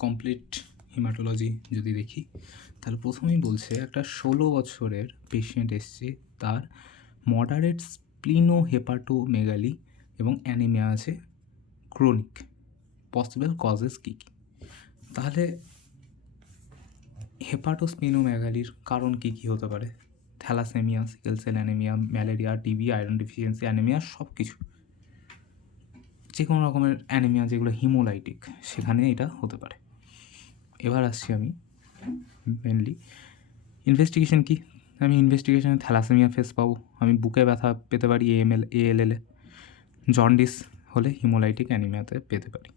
Complete haematology যদি দেখি, তাহলে প্রথমেই বলছে একটা 16 বছরের পেশেন্ট এসছে, তার মডারেট স্প্লিনোহেপাটোমেগালি এবং অ্যানিমিয়া আছে ক্রনিক। পসিবল কজেস কী কী? তাহলে হেপাটোস্প্লিনোমেগালির কারণ কী কী হতে পারে? Thalassaemia, sickle cell anaemia, malaria, TB, iron deficiency anaemia, সব কিছু, যে কোনো রকমের অ্যানিমিয়া যেগুলো হিমোলাইটিক, সেখানে এটা হতে পারে। এবার আসছি আমি মেনলি ইনভেস্টিগেশন কী। আমি ইনভেস্টিগেশনে থ্যালাসেমিয়া ফেস পাবো, আমি বুকে ব্যথা পেতে পারি ALL-এ, জন্ডিস হলে হিমোলাইটিক অ্যানিমিয়াতে পেতে পারি।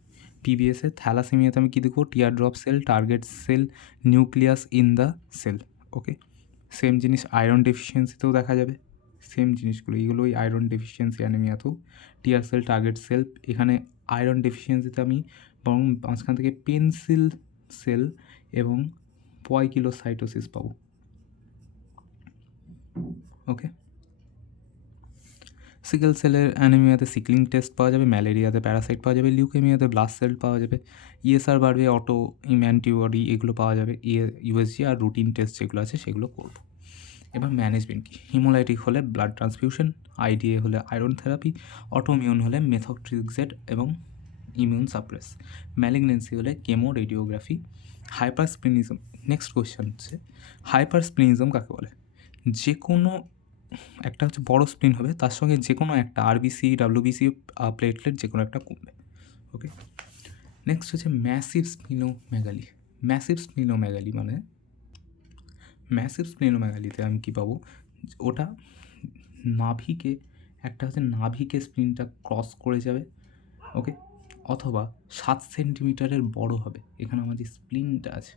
PBS-এ থ্যালাসেমিয়াতে আমি কী দেখবো? Tear drop cell, target cell, nucleus in the cell. Okay, same জিনিস আয়রন ডেফিসিয়েন্সিতেও দেখা যাবে, সেম জিনিসগুলো, এইগুলোই আয়রন ডেফিসিয়েন্সি অ্যানিমিয়াতেও টিয়ার সেল, টার্গেট সেল। এখানে আয়রন ডেফিসিয়েন্সিতে আমি বরং মাঝখান থেকে পেন্সিল সেল এবং পয়কিলোসাইটোসিস পাবো। ওকে, সিকেল সেলের অ্যানিমিয়াতে সিকলিং টেস্ট পাওয়া যাবে, ম্যালেরিয়াতে প্যারাসাইট পাওয়া যাবে, লিউকেমিয়াতে ব্লাস্ট সেল পাওয়া যাবে, ESR বাড়বে, অটো অ্যান্টিবডি এগুলো পাওয়া যাবে, USG আর রুটিন টেস্ট যেগুলো আছে সেগুলো করব। এবার ম্যানেজমেন্ট কী? হিমোলাইটিক হলে ব্লাড ট্রান্সফিউশন, IDA হলে আয়রন থেরাপি, অটোমিউন হলে মেথোট্রিক্সেট এবং ইমিউন সাপ্রেস, ম্যালিগনেন্সি হলে কেমো রেডিওগ্রাফি, হাইপারস্প্লিনিজম। নেক্সট কোয়েশ্চেন হচ্ছে হাইপারস্প্লিনিজম কাকে বলে? যে কোনো একটা হচ্ছে বড় স্প্লিন হবে, তার সঙ্গে যে কোনো একটা RBC, WBC, প্লেটলেট যে কোনো একটা কমবে। ওকে, নেক্সট হচ্ছে ম্যাসিভ স্প্লিনোমেগালি। ম্যাসিভ স্প্লিনোমেগালিতে আমি কী পাবো? ওটা নাভিকে, একটা হচ্ছে নাভিকে স্প্লিনটা ক্রস করে যাবে। ওকে, অথবা 7 সেন্টিমিটারের বড় হবে। এখানে আমার যে স্প্লিনটা আছে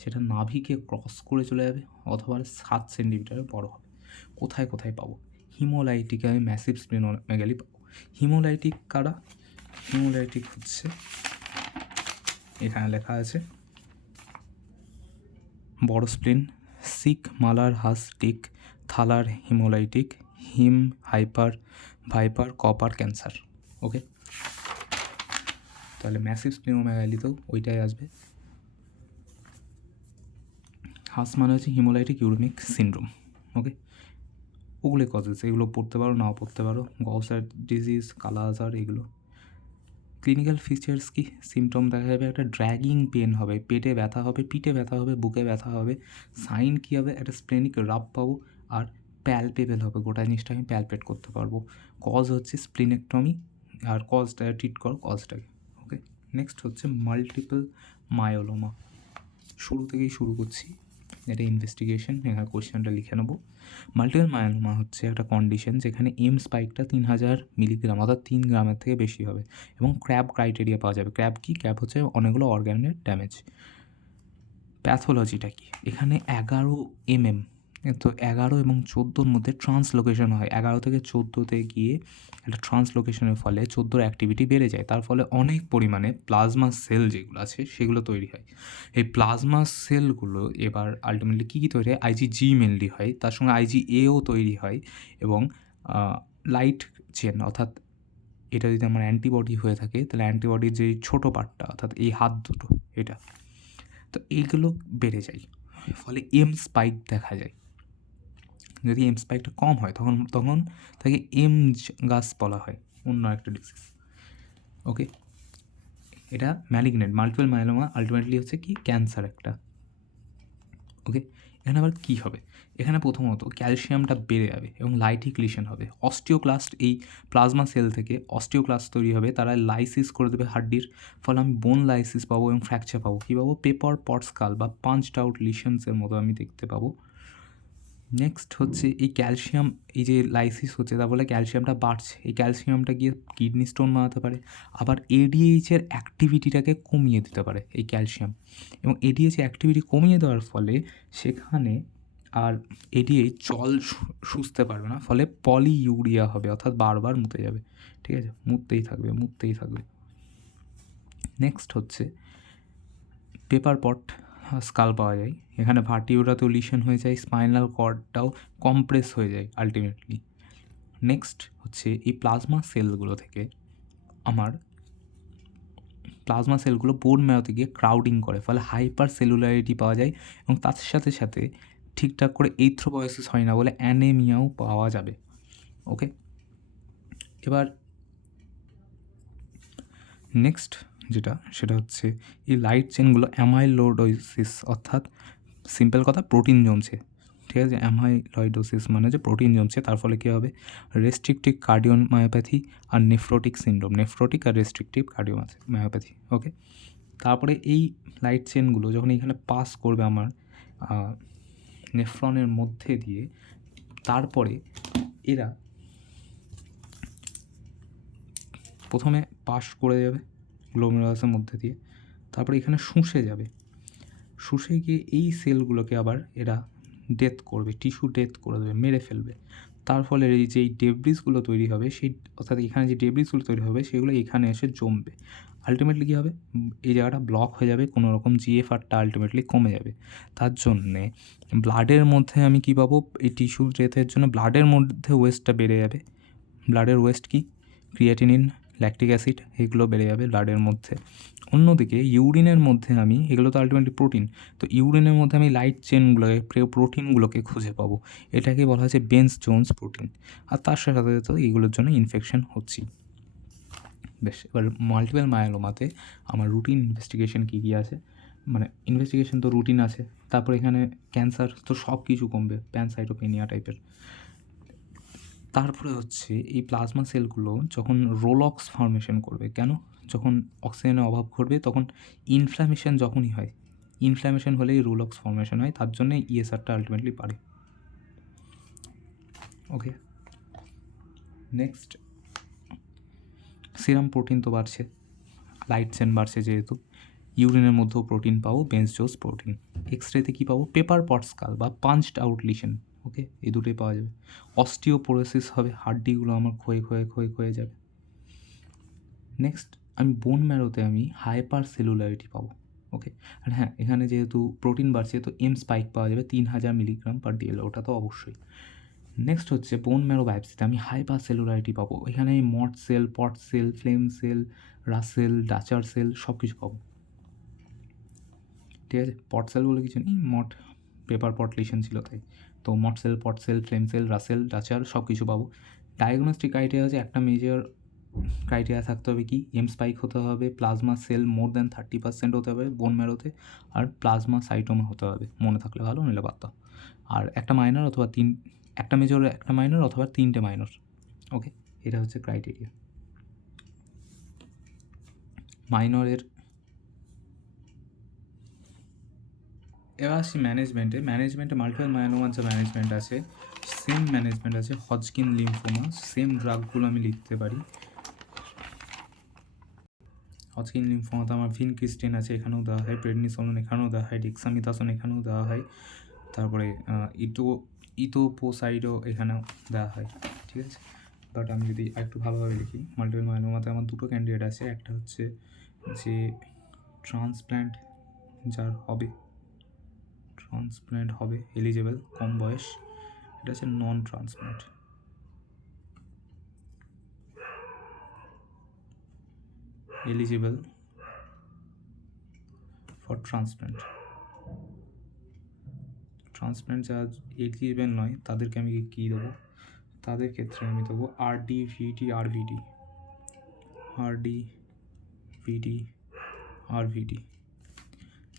সেটা নাভিকে ক্রস করে চলে যাবে, অথবা 7 সেন্টিমিটারের বড় হবে। কোথায় কোথায় পাবো? হিমোলাইটিকে আমি ম্যাসিভ স্প্লিনোমেগালি পাবো। হিমোলাইটিক কারা? হিমোলাইটিক হচ্ছে, এখানে লেখা আছে বড় স্প্লিন, সিক, মালার, হাস, টিক, থালার, হিমোলাইটিক, হিম, হাইপার, ভাইপার, কপার, ক্যান্সার। ওকে, তাহলে ম্যাসিভ স্প্লিনোমেগালিতেও ওইটাই আসবে। হাস মানে হচ্ছে হিমোলাইটিক ইউরেমিক সিনড্রোম। ওকে, ওগুলো কজেস, এগুলো পড়তে পারো, নাও পড়তে পারো, গলস্টার ডিজিজ, কালা আজার, এগুলো। ক্লিনিক্যাল ফিচার্স কি? সিমটম দেখা যাবে, একটা ড্র্যাগিং পেন হবে, পেটে ব্যথা হবে, পিঠে ব্যথা হবে, বুকে ব্যথা হবে। সাইন কী হবে? একটা স্প্লেনিক রাব পাবো, আর প্যালপেবল হবে, গোটা জিনিসটা আমি প্যালপেট করতে পারবো। কজ হচ্ছে স্প্লিনেক্টমি, আর কজটা ট্রিট করো কজটাকে। ওকে, নেক্সট হচ্ছে মাল্টিপল মায়োলোমা। শুরু থেকেই শুরু করছি, এটা ইনভেস্টিগেশন, এখানে কোয়েশ্চেনটা লিখে নেবো। মাল্টিপল মায়োলোমা হচ্ছে একটা কন্ডিশন যেখানে স্পাইকটা 3000 মিলিগ্রাম অর্থাৎ 3 গ্রামের থেকে বেশি হবে, এবং ক্র্যাব ক্রাইটেরিয়া পাওয়া যাবে। ক্র্যাব কি? ক্র্যাব হচ্ছে অনেকগুলো অর্গ্যানের ড্যামেজ। প্যাথোলজিটা কি? এখানে 11 mm, তো 11 এবং 14-র মধ্যে ট্রান্সলোকেশন হয়। 11 থেকে 14-তে গিয়ে একটা ট্রান্সলোকেশনের ফলে 14-র অ্যাক্টিভিটি বেড়ে যায়, তার ফলে অনেক পরিমাণে প্লাজমা সেল যেগুলো আছে সেগুলো তৈরি হয়। এই প্লাজমা সেলগুলো এবার আলটিমেটলি কী কী তৈরি হয়? IgG মেনলি হয়, তার সঙ্গে IgAও তৈরি হয়, এবং লাইট চেন, অর্থাৎ এটা যদি আমার অ্যান্টিবডি হয়ে থাকে তাহলে অ্যান্টিবডির যে ছোটো পার্টটা, অর্থাৎ এই হাত দুটো, এটা, তো এইগুলো বেড়ে যায়, ফলে স্পাইক দেখা যায়। যদি স্পাইকটা কম হয় তখন তাকে গাছ বলা হয়, অন্য একটা ডিজিজ। ওকে, এটা ম্যালিগনেন্ট। মাল্টিপল মায়োলোমা আলটিমেটলি হচ্ছে কি? ক্যান্সার একটা। ওকে, এখানে আবার কী হবে? এখানে প্রথমত ক্যালসিয়ামটা বেড়ে যাবে এবং লাইটিক লিশন হবে। অস্টিওক্লাস্ট, এই প্লাজমা সেল থেকে অস্টিওক্লাস্ট তৈরি হবে, তারা লাইসিস করে দেবে হাড্ডির, ফলে আমি বোন লাইসিস পাবো এবং ফ্র্যাকচার পাবো। কী পাবো? পেপার পট স্কাল বা পাঞ্চড আউট লিশনসের মতো আমি দেখতে পাবো। নেক্সট হচ্ছে এই ক্যালসিয়াম, এই যে লাইসিস হচ্ছে তার ফলে ক্যালসিয়ামটা বাড়ছে, এই ক্যালসিয়ামটা গিয়ে কিডনি স্টোন বানাতে পারে, আবার ADH-এর অ্যাক্টিভিটিটাকে কমিয়ে দিতে পারে এই ক্যালসিয়াম, এবং ADH-এর অ্যাক্টিভিটি কমিয়ে দেওয়ার ফলে সেখানে আর ADH জল শুষতে পারবে না, ফলে পলিইউরিয়া হবে, অর্থাৎ বারবার মুতে যাবে। ঠিক আছে, মুততেই থাকবে। নেক্সট হচ্ছে পেপার পট স্কাল পাওয়া যায়, এখানে ভার্টিব্রাতেও লিশন হয়ে যায়, স্পাইনাল কর্ডটাও কম্প্রেস হয়ে যায় আলটিমেটলি। নেক্সট হচ্ছে এই প্লাজমা সেলগুলো থেকে আমার প্লাজমা সেলগুলো বোন ম্যারোতে গিয়ে ক্রাউডিং করে, ফলে হাইপার সেলুলারিটি পাওয়া যায় এবং তার সাথে সাথে ঠিকঠাক করে এইথ্রোপয়েসিস হয় না বলে অ্যানেমিয়াও পাওয়া যাবে। ওকে, এবার নেক্সট যেটা সেটা হচ্ছে এই লাইট চেনগুলো অ্যামাইলোডোসিস, অর্থাৎ সিম্পল কথা প্রোটিন জমছে, ঠিক আছে। অ্যামাইলয়েডোসিস মানে যে প্রোটিন জমছে, তার ফলে কী হবে, রেস্ট্রিকটিভ কার্ডিওমায়োপ্যাথি আর নেফ্রোটিক সিন্ড্রোম, নেফ্রোটিক আর রেস্ট্রিকটিভ কার্ডিওমায়োপ্যাথি। ওকে, তারপরে এই লাইট চেনগুলো যখন এখানে পাস করবে আমার নেফ্রনের মধ্যে দিয়ে, তারপরে এরা প্রথমে পাস করে যাবে গ্লোমেরুলাসের মধ্যে দিয়ে, তারপরে এখানে শুষে যাবে, শুষে গিয়ে এই সেলগুলোকে আবার এরা ডেথ করবে, টিস্যু ডেথ করে দেবে, মেরে ফেলবে। তার ফলে এই যে ডেব্রিসগুলো তৈরি হবে, সেই অর্থাৎ এখানে যে ডেব্রিসগুলো তৈরি হবে সেগুলো এখানে এসে জমবে। আলটিমেটলি কী হবে, এই জায়গাটা ব্লক হয়ে যাবে, কোনো রকম জিএফআরটা আলটিমেটলি কমে যাবে। তার জন্যে ব্লাডের মধ্যে আমি কী পাবো, এই টিস্যু ডেথের জন্য ব্লাডের মধ্যে ওয়েস্টটা বেড়ে যাবে। ব্লাডের ওয়েস্ট কি, ক্রিয়েটিনিন, ল্যাকটিক অ্যাসিড, এগুলো বেড়ে যাবে ব্লাডের মধ্যে। অন্যদিকে ইউরিনের মধ্যে আমি, এগুলো তো আলটিমেটলি প্রোটিন, তো ইউরিনের মধ্যে আমি লাইট চেনগুলোকে, প্রোটিনগুলোকে খুঁজে পাবো, এটাকে বলা হচ্ছে বেঞ্চ জোন্স প্রোটিন। আর তার সাথে সাথে এগুলোর জন্য ইনফেকশন হচ্ছেই। বেশ, এবার মাল্টিপল মায়োলোমাতে আমার রুটিন ইনভেস্টিগেশন কী কী আছে, মানে ইনভেস্টিগেশন তো রুটিন আছে, তারপর এখানে ক্যান্সার তো সব কিছু কমবে, প্যানসাইটোপেনিয়া টাইপের। তারপরে হচ্ছে এই প্লাজমা সেলগুলো যখন রোলক্স ফর্মেশন করবে, কেন, যখন অক্সিজেনের অভাব ঘটবে তখন ইনফ্ল্যামেশন যখনই হয়, ইনফ্ল্যামেশন হলেই রোলক্স ফর্মেশন হয়, তার জন্যে ইএসআরটা আলটিমেটলি বাড়ে। ওকে, নেক্সট সিরাম প্রোটিন তো বাড়ছে, লাইট চেন বাড়ছে যেহেতু, ইউরিনের মধ্যেও প্রোটিন পাবো, বেঞ্চজোস প্রোটিন। এক্সরেতে কী পাবো, পেপার পট স্কাল বা পাঞ্চড আউট লিশন। ওকে, এই দুটোই পাওয়া যাবে। অস্টিওপোরোসিস হবে, হাড্ডিগুলো আমার ক্ষয়ে যাবে। নেক্সট আমি বোন ম্যারোতে আমি হাইপার সেলুলারিটি পাবো। ওকে, আর হ্যাঁ, এখানে যেহেতু প্রোটিন বাড়ছে তো এম স্পাইক পাওয়া যাবে 3000 মিলিগ্রাম পার ডিএল, ওটা তো অবশ্যই। নেক্সট হচ্ছে বোন ম্যারো বায়োপসিতে আমি হাইপার সেলুলারিটি পাবো, এখানে mott cell, pot cell, flame cell, Russell, Dutcher cell সব কিছু পাবো, ঠিক আছে। পট সেল বলে কিছু নেই, মট পেপার পট লিশন ছিল তাই, তো মট cell, pot cell, flame cell, Russell, ডাচার সব কিছু পাবো। ডায়াগনস্টিক ক্রাইটেরিয়া হচ্ছে একটা মেজর ক্রাইটেরিয়া থাকতে হবে, কি, এম স্পাইক হতে হবে, প্লাজমা সেল মোর দ্যান 30% হতে হবে বোন ম্যারোতে, আর প্লাজমা সাইটোমা হতে হবে, মনে থাকলে ভালো, নিলে বাদ দাও। আর একটা মাইনর অথবা একটা মেজর, একটা মাইনর অথবা 3টে মাইনর। ওকে, এটা হচ্ছে ক্রাইটেরিয়া। মাইনরের এবার আসছি ম্যানেজমেন্টে মাল্টিপল মায়োলোমার যে ম্যানেজমেন্ট আছে, সেম ম্যানেজমেন্ট আছে হজকিন লিম্ফোমা, সেম ড্রাগগুলো আমি লিখতে পারি। হজকিন লিম্ফোমাতে আমার ভিনক্রিস্টিন আছে, এখানেও দেওয়া হয়, প্রেডনিসোলন এখানেও দেওয়া হয়, ডেক্সামিথাসোন এখানেও দেওয়া হয়, তারপরে ইটোপোসাইডও এখানেও দেওয়া হয়, ঠিক আছে। বাট আমি যদি একটু ভালোভাবে লিখি, মাল্টিপল মায়োলোমাতে আমার দুটো ক্যান্ডিডেট আছে, একটা হচ্ছে যে ট্রান্সপ্ল্যান্ট যার হবে, এলিজেবল, কম বয়স, এটা হচ্ছে নন ট্রান্সপ্ল্যান্ট। এলিজিবল ফর ট্রান্সপ্ল্যান্ট যারা এলিজিবল নয় তাদেরকে আমি কী দেবো, তাদের ক্ষেত্রে আমি দেবো আরডিভিটি।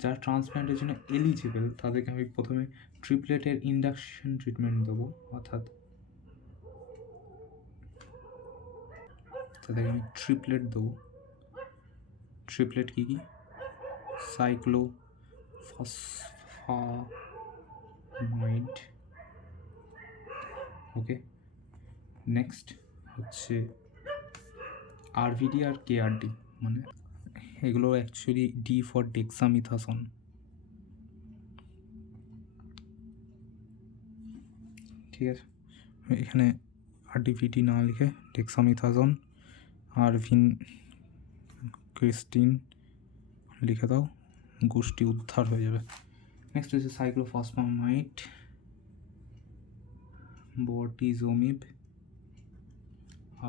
যারা ট্রান্সপ্ল্যান্টের জন্য এলিজিবল তাদেরকে আমি প্রথমে ট্রিপলেটের ইন্ডাকশন ট্রিটমেন্ট দেবো, অর্থাৎ তাদেরকে আমি ট্রিপলেট দেবো। ট্রিপলেট কী কী, সাইক্লোফসফামাইড। ওকে, নেক্সট হচ্ছে আরভিডি আর কেআরডি, মানে এগুলো অ্যাকচুয়ালি ডি ফর ডেক্সামিথাসন, ঠিক আছে। এখানে আরডিভিটি না লিখে ডেক্সামিথাসন আর ভিনক্রিস্টিন লিখে দাও, গোষ্ঠী উদ্ধার হয়ে যাবে। নেক্সট হচ্ছে সাইক্লোফসফামাইড, বর্টিজোমিব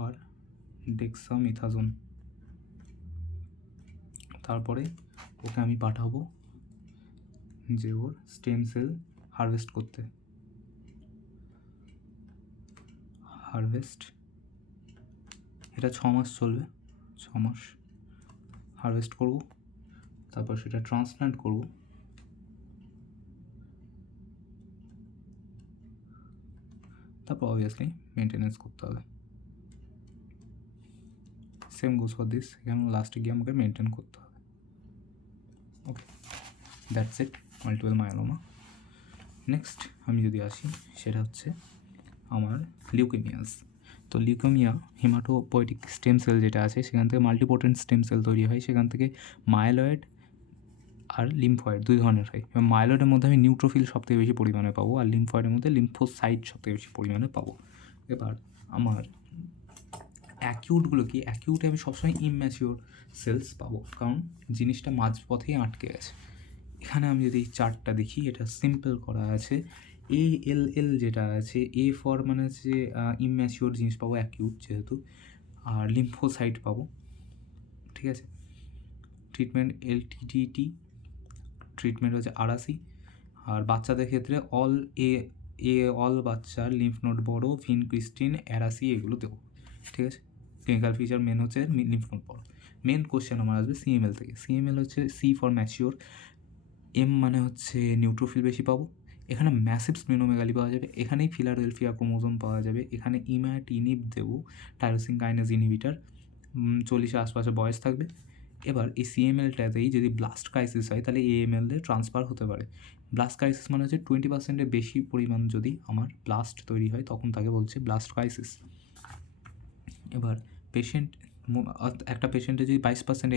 আর ডেক্সামিথাসোন। তারপরে ওকে আমি পাঠাবো যে ওর স্টেম সেল হারভেস্ট করতে। হারভেস্ট, এটা 6 মাস চলবে, 6 মাস হারভেস্ট করব, তারপর সেটা ট্রান্সপ্ল্যান্ট করব, তারপর অবভিয়াসলি মেনটেনেন্স করতে হবে। সেম গোজ ফর দিস, এখানে লাস্টে গিয়ে আমাকে মেনটেন করতে হবে। Okay, that's it, multiple myeloma. Next আমি যদি আসি, সেটা হচ্ছে আমার লিউকেমিয়াস। তো লিউকেমিয়া হিমাটোপয়েটিক স্টেম সেল যেটা আছে, সেখান থেকে মাল্টিপোটেন্ট স্টেম সেল তৈরি হয়, সেখান থেকে মাইলয়েড আর লিম্ফয়েড 2 ধরনের হয়। এবং মাইলয়েডের মধ্যে আমি নিউট্রোফিল সবথেকে বেশি পরিমাণে পাবো, আর লিম্ফয়েডের মধ্যে লিম্ফোসাইট সবথেকে বেশি পরিমাণে পাবো। এবার আমার অ্যাকিউটগুলো কি, অ্যাকিউটে আমি সবসময় ইমম্যাচিওর সেলস পাবো, কারণ জিনিসটা মাঝপথেই আটকে গেছে। এখানে আমি যদি এই চার্টটা দেখি, এটা সিম্পল করা আছে। ALL যেটা আছে, এ ফর মানে হচ্ছে ইমম্যাচিওর জিনিস পাবো অ্যাকিউট যেহেতু, আর লিম্ফোসাইট পাবো, ঠিক আছে। ট্রিটমেন্ট LTTT, ট্রিটমেন্ট হচ্ছে আরাসি। আর বাচ্চাদের ক্ষেত্রে অল বাচ্চার লিম্ফ নোড বড়ো, ভিনক্রিস্টিন, অ্যারাসি এগুলো দেবো, ঠিক আছে। ক্লিনিক্যাল ফিচার মেন হচ্ছে লিম্ফ নোড বড়ো। মেন কোশ্চেন আমার আসবে CML থেকে। CML হচ্ছে সি ফর ম্যাচিওর, এম মানে হচ্ছে নিউট্রোফিল বেশি পাবো। এখানে ম্যাসিভ স্প্লিনোমেগালি পাওয়া যাবে, এখানেই ফিলাডেলফিয়া ক্রোমোজোম পাওয়া যাবে, এখানে ইমাটিনিব দেবো, টাইরোসিন কাইনেজ ইনহিবিটার, 40-এর আশপাশে বয়স থাকবে। এবার এই CMLটাতেই যদি ব্লাস্ট ক্রাইসিস হয়, তাহলে AML-এ ট্রান্সফার হতে পারে। ব্লাস্ট ক্রাইসিস মানে হচ্ছে 20%-এর বেশি পরিমাণ যদি আমার ব্লাস্ট তৈরি হয়, তখন তাকে বলছে ব্লাস্ট ক্রাইসিস। এবার পেশেন্ট, একটা পেশেন্টের যদি 22%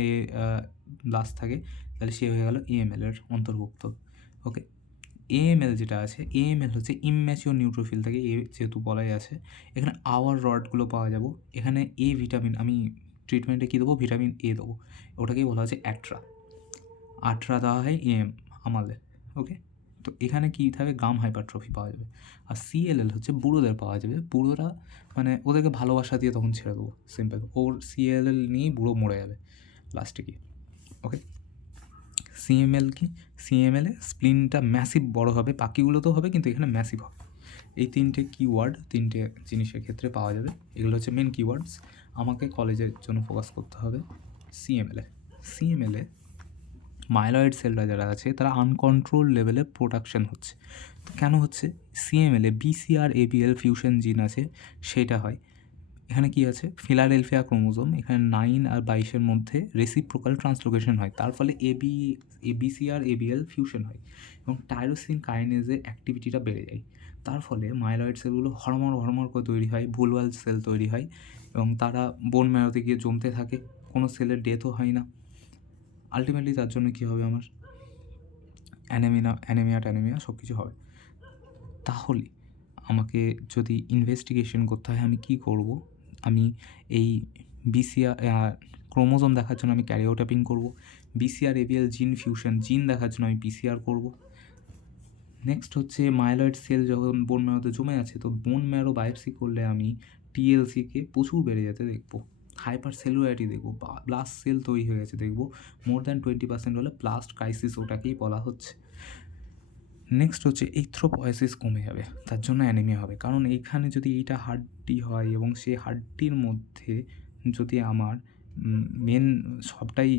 ব্লাস্ট থাকে, তাহলে সে হয়ে গেল AML-এর অন্তর্ভুক্ত। ওকে, AML যেটা আছে, AML হচ্ছে ইমম্যাচিওর নিউট্রোফিল থেকে, যেহেতু বলাই আছে। এখানে আওয়ার রডগুলো পাওয়া যাবো। এখানে A ভিটামিন, আমি ট্রিটমেন্টে কী দেবো, ভিটামিন A দেবো, ওটাকেই বলা হচ্ছে আট্রা দেওয়া হয় আমাদের। ওকে, তো এখানে কী থাকে, গাম হাইপারট্রফি পাওয়া যাবে। আর CLL হচ্ছে বুড়োদের পাওয়া যাবে। বুড়োরা মানে ওদেরকে ভালোবাসা দিয়ে তখন ছেড়ে দেবো, সিম্পল। ওর CLL নিয়েই বুড়ো মরে যাবে লাস্টে গিয়ে। ওকে, CML কি, CML-এ স্প্লিনটা ম্যাসিভ বড় হবে, বাকিগুলোতেও হবে কিন্তু এখানে ম্যাসিভ হবে। এই 3টে কিওয়ার্ড 3টে জিনিসের ক্ষেত্রে পাওয়া যাবে। এগুলো হচ্ছে মেন কিওয়ার্ডস। আমাকে কলেজের জন্য ফোকাস করতে হবে CML-এ মাইলয়েড সেলরা যারা আছে, তারা আনকন্ট্রোল লেভেলে প্রোডাকশন হচ্ছে। তো কেন হচ্ছে, CML-এ BCR-ABL ফিউশন জিন আছে, সেটা হয়। এখানে কি আছে, ফিলাডেলফিয়া ক্রোমোজোম, এখানে 9 আর 22-এর মধ্যে রেসিপ্রোকাল ট্রান্সলোকেশন হয়, তার ফলে BCR-ABL ফিউশন হয় এবং টাইরোসিন কাইনেজের অ্যাক্টিভিটিটা বেড়ে যায়। তার ফলে মাইলয়েড সেলগুলো হরমর করে তৈরি হয়, ভুলভাল সেল তৈরি হয় এবং তারা বোন ম্যারোতে গিয়ে জমতে থাকে, কোনো সেলের ডেথও হয় না। আলটিমেটলি তার জন্য কী হবে, আমার অ্যানেমিয়া সব কিছু হবে। তাহলে আমাকে যদি ইনভেস্টিগেশন করতে হয়, আমি কী করব, আমি এই BCR ক্রোমোজোম দেখার জন্য আমি ক্যারিওটাইপিং করব, BCR-ABL জিন ফিউশন জিন দেখার জন্য আমি PCR করব। নেক্সট হচ্ছে মাইলয়েড সেল যখন বোন ম্যারোতে জমে আছে, তো বোন ম্যারো বায়োপসি করলে আমি TLC-কে প্রচুর বেড়ে যেতে দেখবো, হাইপার সেলুলারিটি দেখবো, ব্লাস্ট সেল তৈরি হয়ে গেছে দেখবো, মোর দ্যান 20% হলে ব্লাস্ট ক্রাইসিস ওটাকেই বলা হচ্ছে। নেক্সট হচ্ছে এরিথ্রোপয়েসিস কমে যাবে, তার জন্য অ্যানিমিয়া হবে, কারণ এইখানে যদি এইটা হাড্ডি হয় এবং সেই হাড্ডির মধ্যে যদি আমার মেন সবটাই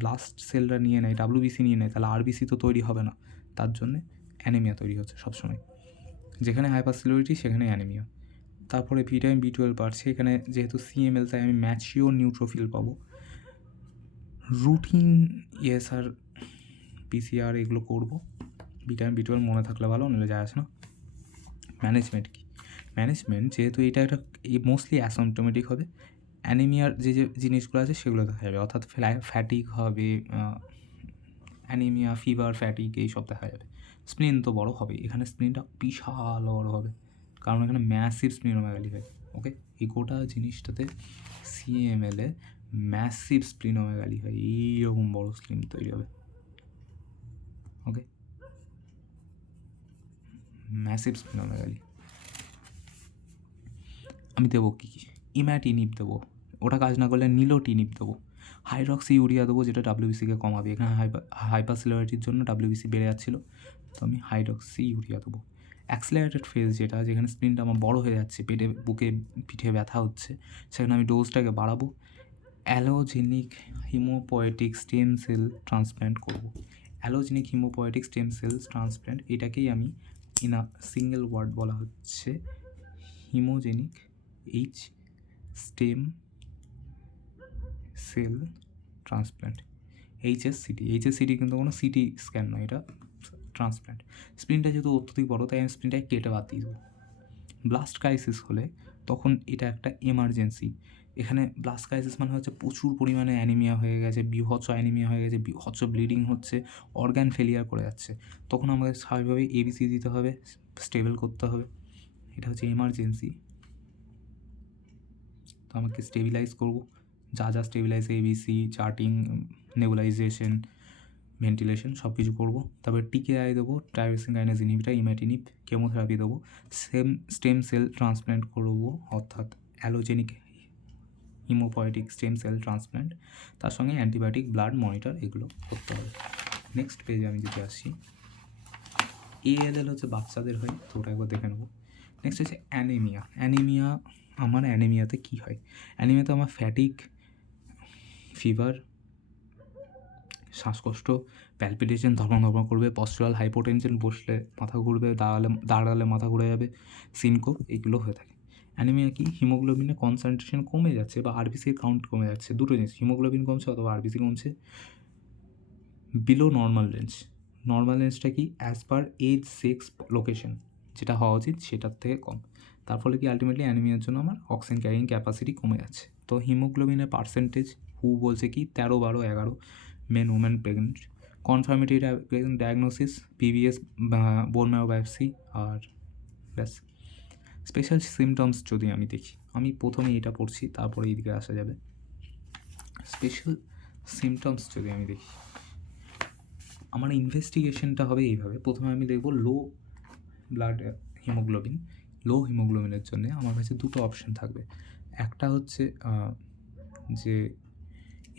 ব্লাস্ট সেলরা নিয়ে নেয়, WBC নিয়ে নেয়, তাহলে RBC তো তৈরি হবে না, তার জন্যে অ্যানিমিয়া তৈরি হচ্ছে সবসময়। যেখানে হাইপারসেলুলারিটি সেখানে অ্যানিমিয়া। তারপরে ভিটামিন B12 বাড়ছে, এখানে যেহেতু CML, তাই আমি ম্যাচিওর নিউট্রোফিল পাবো। রুটিন ESR PCR এগুলো করবো। ভিটামিন B12 মনে থাকলে ভালো, নিলে যায় আসে না। ম্যানেজমেন্ট কি, ম্যানেজমেন্ট যেহেতু এটা একটা মোস্টলি অ্যাসিম্পটোমেটিক হবে, অ্যানিমিয়ার যে জিনিসগুলো আছে সেগুলো দেখা যাবে, অর্থাৎ ফ্যাটিক হবে, অ্যানিমিয়া, ফিভার, ফ্যাটিক এইসব দেখা যাবে। স্প্লিন তো বড় হবে, এখানে স্প্লিনটা বিশাল বড় হবে, কারণ এখানে ম্যাসিভ স্প্লিনোমেগালি হয়। ওকে, এই গোটা জিনিসটাতে CML-এ ম্যাসিভ স্প্লিনোমেগালি হয়, এইরকম বড় স্প্লিন তৈরি হবে। ওকে, ম্যাসিভ স্প্লিনোমেগালি। আমি দেবো কী, ইম্যাটিনিব দেবো, ওটা কাজ না করলে নিলোটিনিব দেবো। হাইড্রক্সি ইউরিয়া দেবো, যেটা ডাব্লিউবিসিকে কমাবে। এখানে হাইপারসিলারিটির জন্য ডাব্লিউবিসি বেড়ে যাচ্ছিলো, তো আমি হাইড্রক্সি ইউরিয়া দেবো। অ্যাক্সিলারেটেড ফেজ, যেখানে স্প্লিনটা আমার বড় হয়ে যাচ্ছে, পিঠে ব্যথা হচ্ছে, সেখানে আমি ডোজটাকে বাড়াবো। Allogeneic haemopoietic stem cell transplant করব। Allogeneic haemopoietic stem cell transplant, এটাকেই আমি ইন আ সিঙ্গেল ওয়ার্ড বলা হচ্ছে hemogenic stem cell transplant, HSCT কিন্তু কোনো সিটি স্ক্যান নয়, এটা ট্রান্সপ্ল্যান্ট। স্প্লিনটা যেহেতু অত্যধিক বড়, তাই আমি স্প্লিনটাকে কেটে বাদ দিয়ে দেবো। ব্লাস্ট ক্রাইসিস হলে তখন এটা একটা এমার্জেন্সি। এখানে ব্লাস্ট ক্রাইসিস মানে হচ্ছে প্রচুর পরিমাণে অ্যানিমিয়া হয়ে গেছে, বীভৎস অ্যানিমিয়া হয়ে গেছে, বীভৎস ব্লিডিং হচ্ছে, অর্গান ফেলিয়ার করে যাচ্ছে, তখন আমাদের স্বাভাবিকভাবে এবিসি দিতে হবে, স্টেবল করতে হবে। এটা হচ্ছে এমার্জেন্সি। তো আমাকে স্টেবিলাইজ করবো, যা stabilise, ABC, charting, nebulisation, ventilation সব কিছু করবো। তারপরে টিকেআই দেবো, tyrosine kinase inhibitor, imatinib, chemotherapy দেবো, স্টেম সেল ট্রান্সপ্ল্যান্ট করবো, অর্থাৎ allogeneic haemopoietic stem cell transplant, তার সঙ্গে অ্যান্টিবায়োটিক, ব্লাড মনিটর, এগুলো করতে হবে। নেক্সট পেজে আমি যদি আসি, ALL হচ্ছে বাচ্চাদের হয়, তো ওটা একবার দেখে নেবো। নেক্সট হচ্ছে অ্যানিমিয়া। আমার অ্যানিমিয়াতে কী হয়? অ্যানিমিয়াতে আমার ফ্যাটিক, ফিভার, শ্বাসকষ্ট, প্যালপিটেশন, ধর্ম করবে, পস্টুরাল হাইপোটেনশন, বসলে মাথা ঘুরবে, দাঁড়ালে মাথা ঘুরে যাবে, সিনকোপ, এগুলো হয়ে থাকে। অ্যানিমিয়া কি? হিমোগ্লোবিনের কনসেন্ট্রেশন কমে যাচ্ছে বা আরবিসির কাউন্ট কমে যাচ্ছে, দুটো জিনিস, হিমোগ্লোবিন কমছে অথবা আরবিসি কমছে। বিলো নর্মাল রেঞ্জটা কি? As per age, sex, location, যেটা হওয়া উচিত সেটার থেকে কম। তার ফলে কি আলটিমেটলি অ্যানিমিয়ার জন্য আমার অক্সিজেন ক্যারিং ক্যাপাসিটি কমে যাচ্ছে। তো হিমোগ্লোবিনের পার্সেন্টেজ বলছে কি 13, 12, 11, men, women, pregnant. Confirmatory diagnosis, PBS, bone marrow biopsy, আর ব্যাস। স্পেশাল সিমটমস যদি আমি দেখি, আমি প্রথমে এটা পড়ছি, তারপরে এইদিকে আসা যাবে। স্পেশাল সিমটমস যদি আমি দেখি, আমার ইনভেস্টিগেশনটা হবে এইভাবে। প্রথমে আমি দেখব লো হিমোগ্লোবিনের জন্য আমার কাছে দুটো অপশান থাকবে। একটা হচ্ছে যে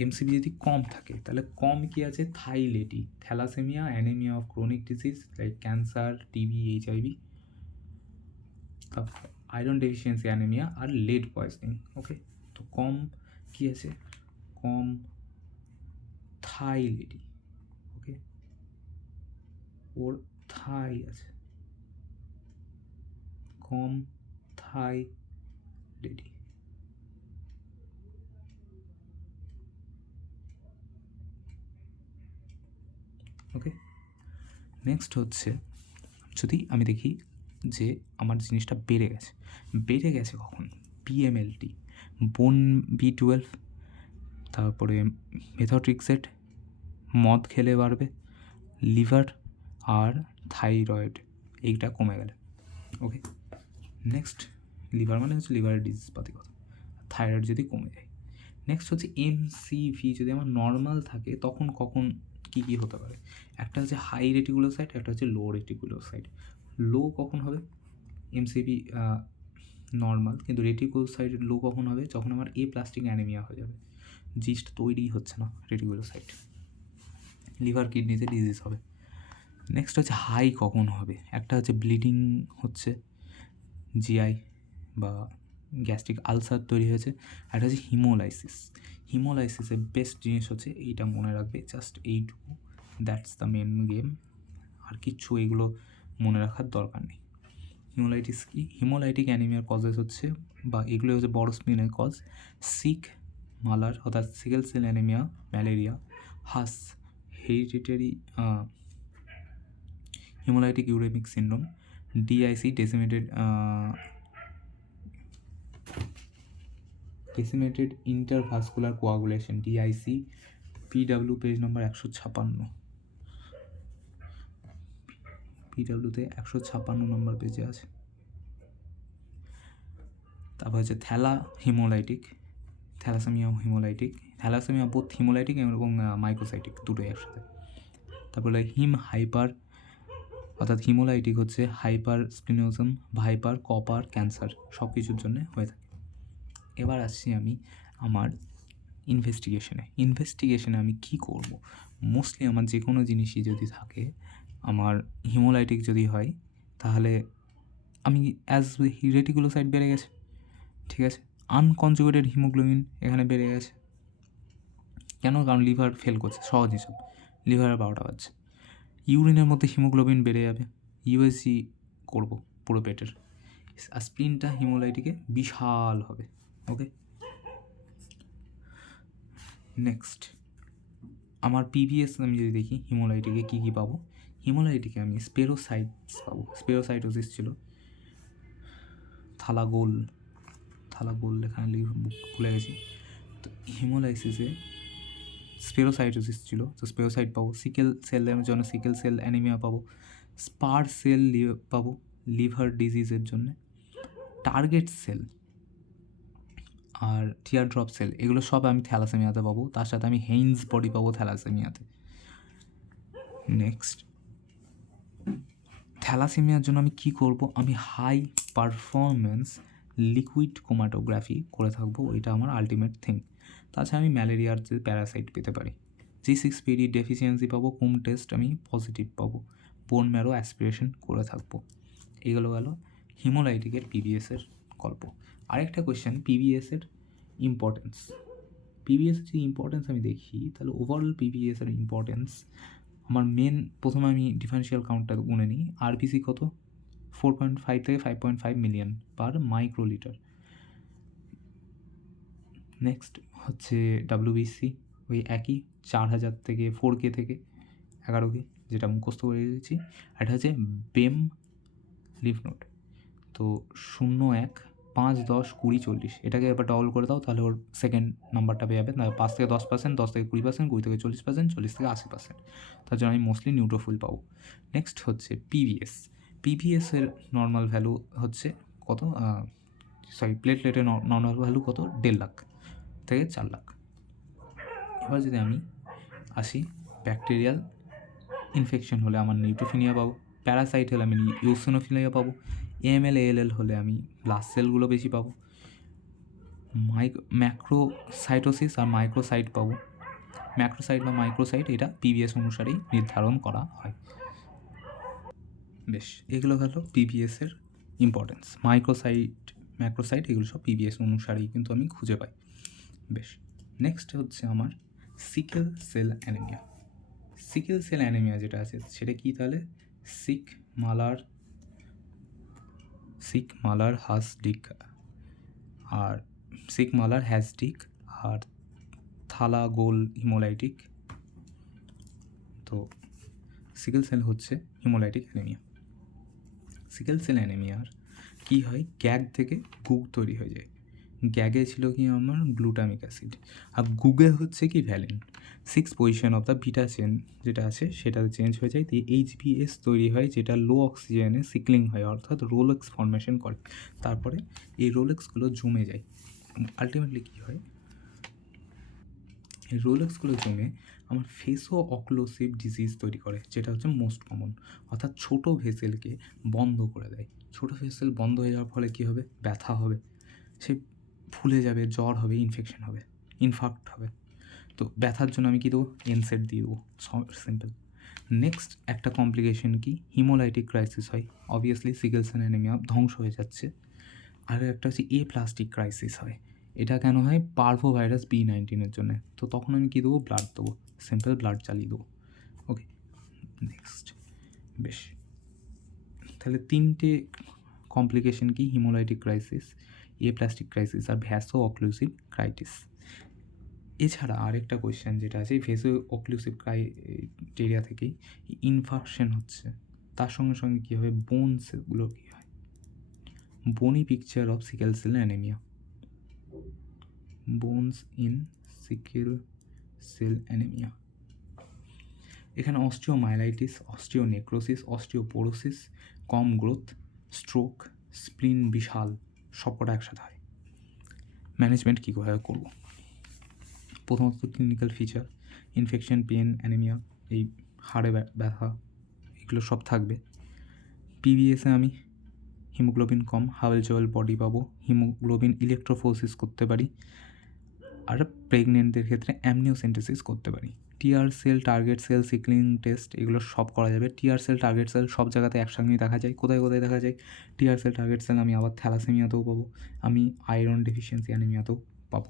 এমসিবি যদি কম থাকে, তাহলে কম কি আছে? থাইলেটি, thalassemia, anemia of chronic disease like cancer, TB, HIV, তারপর আয়রন ডেফিসিয়েন্সি অ্যানিমিয়া, আর লেড পয়জনিং। ওকে, তো কম কি আছে? কম থাইলেটি, ওকে, ওর থাই আছে, কম থাইলেটি। ওকে, নেক্সট হচ্ছে যদি আমি দেখি যে আমার জিনিসটা বেড়ে গেছে কখন? পিএমএলটি, বোন B12, তারপরে মেথোট্রিক্সেট, মদ খেলে বাড়বে, লিভার আর থাইরয়েড, এইটা কমে গেলে। ওকে, নেক্সট লিভার মানে হচ্ছে লিভারের ডিজিজ পাতি কথা, থাইরয়েড যদি কমে যায়। নেক্সট হচ্ছে এমসিভি যদি আমার নর্মাল থাকে, তখন কখন কী হতে পারে? একটা হচ্ছে হাই রেটিকুলোসাইট, একটা হচ্ছে লো রেটিকুলোসাইট। লো কখন হবে? এমসিভি নর্মাল, কিন্তু রেটিকুলোসাইট লো কখন হবে? যখন আমার প্লাস্টিক অ্যানিমিয়া হয়ে যাবে, জিস্ট তৈরিই হচ্ছে না রেটিকুলোসাইট, লিভার কিডনিতে ডিজিজ হবে। নেক্সট হচ্ছে হাই কখন হবে? একটা হচ্ছে ব্লিডিং হচ্ছে, জিআই বা গ্যাস্ট্রিক আলসার তৈরি হয়েছে, একটা হচ্ছে হিমোলাইসিসের বেস্ট জিনিস হচ্ছে এইটা মনে রাখবে, জাস্ট এইটুকু, দ্যাটস দ্য মেন গেম, আর কিচ্ছু এগুলো মনে রাখার দরকার নেই। হিমোলাইটিস কি? হিমোলাইটিক অ্যানিমিয়ার কজেস হচ্ছে, বা এগুলো হচ্ছে বড় স্প্লিনের কজ, মালার অর্থাৎ sickle cell anaemia, malaria, HUS, hereditary hemolytic uremic syndrome, DIC, decimated intervascular coagulation, DIC, PW page number 156, পিডাব্লিউতে 156 নম্বর পেজে আছে। তারপর হচ্ছে থ্যালাসেমিয়া বোথ হিমোলাইটিক এবং মাইক্রোসাইটিক, দুটোই একসাথে। তারপরে হাইপার, অর্থাৎ হিমোলাইটিক হচ্ছে hyper splenism, viper, copper, cancer, সব কিছুর জন্য হয়ে থাকে। এবার আসছি আমি আমার ইনভেস্টিগেশনে আমি কি করব? মোস্টলি আমার যে কোনো জিনিসই যদি থাকে, আমার হিমোলাইটিক যদি হয়, তাহলে আমি রেটিকুলোসাইট বেড়ে গেছে, ঠিক আছে? আনকনজুগেটেড হিমোগ্লোবিন এখানে বেড়ে গেছে। কেন? কারণ লিভার ফেল করছে, সহজ হিসাব, লিভারের 12টা বাজছে। ইউরিনের মধ্যে হিমোগ্লোবিন বেড়ে যাবে, ইউএসজি করব পুরো পেটের, আর স্প্লিনটা হিমোলাইটিকে বিশাল হবে। ওকে, নেক্সট আমার পিভিএস আমি যদি দেখি হিমোলাইটিকে কী কী পাবো, হিমোলাইটিকে আমি স্পেরোসাইটস পাবো, স্পেরোসাইটোসিস ছিল, থালাগোল এখানে ভুলে গেছি। তো হিমোলাইসিসে স্পেরোসাইটোসিস ছিল, তো স্পেরোসাইট পাবো। সিকেল সেলের জন্য সিকেল সেল অ্যানিমিয়া পাবো। স্পার সেল পাবো লিভার ডিজিজের জন্য। টার্গেট সেল আর টিয়ার ড্রপ সেল এগুলো সব আমি থ্যালাসেমিয়াতে পাবো, তার সাথে আমি হেইনস বডি পাবো থ্যালাসেমিয়াতে। নেক্সট থ্যালাসেমিয়ার জন্য আমি কি করব? আমি হাই পারফরমেন্স লিকুইড ক্রোমাটোগ্রাফি করে থাকবো, ওইটা আমার আলটিমেট থিং। তাছাড়া আমি ম্যালেরিয়ার যে প্যারাসাইট পেতে পারি, G6PD ডেফিসিয়েন্সি পাবো, কুম টেস্ট আমি পজিটিভ পাবো, বোন ম্যারো অ্যাসপিরেশন করে থাকবো। এগুলো গেল হিমোলাইটিকের পিভিএসের গল্প। আরেকটা কোয়েশ্চেন, পিভিএসের ইম্পর্টেন্স। পিভিএসের যে ইম্পর্টেন্স আমি দেখি, তাহলে ওভারঅল পিভিএসের ইম্পর্টেন্স আমার প্রথমে আমি ডিফারেন্সিয়াল কাউন্টটা গুনে নিই। আরবিসি কত? 4.5 থেকে 5.5 মিলিয়ন পার মাইক্রোলিটার। নেক্সট হচ্ছে ডাব্লিউবিসি, ওই একই 4000 থেকে 4K থেকে 11K, যেটা মুখস্থ করে দিয়েছি। আর এটা হচ্ছে বেম লিভ নোট, তো 0, 1, 5, 10, 20, 40, এটাকে এবার ডবল করে দাও, তাহলে ওর সেকেন্ড নাম্বারটা পেয়ে যাবে। 5 থেকে 10%, 10 থেকে 20%, 20 থেকে 40%, 40 থেকে 80%। তার জন্য আমি মোস্টলি নিউট্রোফিল পাবো। নেক্সট হচ্ছে পিভিএস। পিভিএসের নর্মাল ভ্যালু হচ্ছে কত? প্লেটলেটের নর্মাল ভ্যালু কত? 1.5 লাখ থেকে 4 লাখ। এবার যদি আমি আসি, ব্যাকটেরিয়াল ইনফেকশন হলে আমার নিউট্রোফিনিয়া পাবো, প্যারাসাইট হলে আমি ইউসিনোফিলিয়া পাবো, AML ALL হলে আমি ব্লাস্ট সেলগুলো বেশি পাবো, ম্যাক্রোসাইটোসিস আর মাইক্রোসাইট পাবো। ম্যাক্রোসাইট বা মাইক্রোসাইট এটা পিভিএস অনুসারেই নির্ধারণ করা হয়। বেশ, এগুলো হলো পিভিএসের ইম্পর্টেন্স। ম্যাক্রোসাইট এগুলো সব পিভিএস অনুসারেই কিন্তু আমি খুঁজে পাই। বেশ, নেক্সট হচ্ছে আমার sickle cell anaemia. Sickle cell anaemia যেটা আছে সেটা কি? তাহলে সিক মালার হাসডিক আর সিক মালার হ্যাজডিক আর থালাগোল হিমোলাইটিক। তো সিকেল সেল হচ্ছে হিমোলাইটিক অ্যানিমিয়া। সিকেল সেল অ্যানিমিয়ার কী হয়? গ্যাগ থেকে গুগ তৈরি হয়ে যায়। গ্যাগে ছিল কি আমার গ্লুটামিক অ্যাসিড, আর গুগে হচ্ছে কি valine. 6 position of the beta chain যেটা আছে সেটা চেঞ্জ হয়ে যায়, দিয়ে HBS তৈরি হয়, যেটা লো অক্সিজেনে সিকলিং হয়, অর্থাৎ রোলেক্স ফর্মেশন করে। তারপরে এই রোলেক্সগুলো জমে যায়। আলটিমেটলি কী হয়? এই রোলেক্সগুলো জমে আমার ফেসো অক্লোসিভ ডিজিজ তৈরি করে, যেটা হচ্ছে মোস্ট কমন, অর্থাৎ ছোটো ভেসেলকে বন্ধ করে দেয়। ছোটো ভেসেল বন্ধ হয়ে যাওয়ার ফলে কী হবে? ব্যথা হবে, সে ফুলে যাবে, জ্বর হবে, ইনফেকশন হবে, ইনফাক্ট হবে। তো ব্যথার জন্য আমি কী দেবো? NSAID দিয়ে দেবো, সিম্পল। নেক্সট একটা কমপ্লিকেশন কি? হিমোলাইটিক ক্রাইসিস হয়, অবভিয়াসলি সিকেল সেল অ্যানিমিয়া ধ্বংস হয়ে যাচ্ছে। আর একটা হচ্ছে প্লাস্টিক ক্রাইসিস হয়। এটা কেন হয়? পার্ভোভাইরাস B19 জন্য। তো তখন আমি কী দেবো? ব্লাড দেবো, সিম্পল ব্লাড চালিয়ে দেবো। Okay, next. বেশ, তাহলে 3টে কমপ্লিকেশন কি? হিমোলাইটিক ক্রাইসিস, প্লাস্টিক ক্রাইসিস আর ভ্যাসো অক্লুসিভ ক্রাইটিস। এছাড়া আরেকটা কোয়েশ্চেন যেটা আছে, ভেসো অক্লুসিভ ক্রাইটেরিয়া থেকেই ইনফাকশন হচ্ছে, তার সঙ্গে সঙ্গে কী হবে? বোনসগুলো কী হয়? Bony picture of sickle cell anaemia, bones in sickle cell anaemia. এখানে অস্টিওমাইলাইটিস, অস্টিওনেক্রোসিস, অস্টিওপোরোসিস, কম গ্রোথ, স্ট্রোক, স্প্লিন বিশাল, সবকটা একসাথে হয়। ম্যানেজমেন্ট কীভাবে করবো? প্রথমত clinical feature, infection, pain, anaemia, এই হাড়ে ব্যথা, এগুলো সব থাকবে। পিভিএসে আমি হিমোগ্লোবিন কম, হাওয়েল জয়েল বডি পাবো, হিমোগ্লোবিন ইলেকট্রোফোসিস করতে পারি, আর প্রেগনেন্টদের ক্ষেত্রে অ্যামনিওসেন্টেসিস করতে পারি। Tear cell, target cell, sickling test এগুলো সব করা যাবে। টিআর সেল, টার্গেট সেল সব জায়গাতে একসঙ্গেই দেখা যায়। কোথায় কোথায় দেখা যায়? টিআর সেল, টার্গেট সেল আমি আবার থ্যালাসেমিয়াতেও পাবো, আমি আয়রন ডেফিসিয়েন্সি অ্যানিমিয়াতেও পাবো।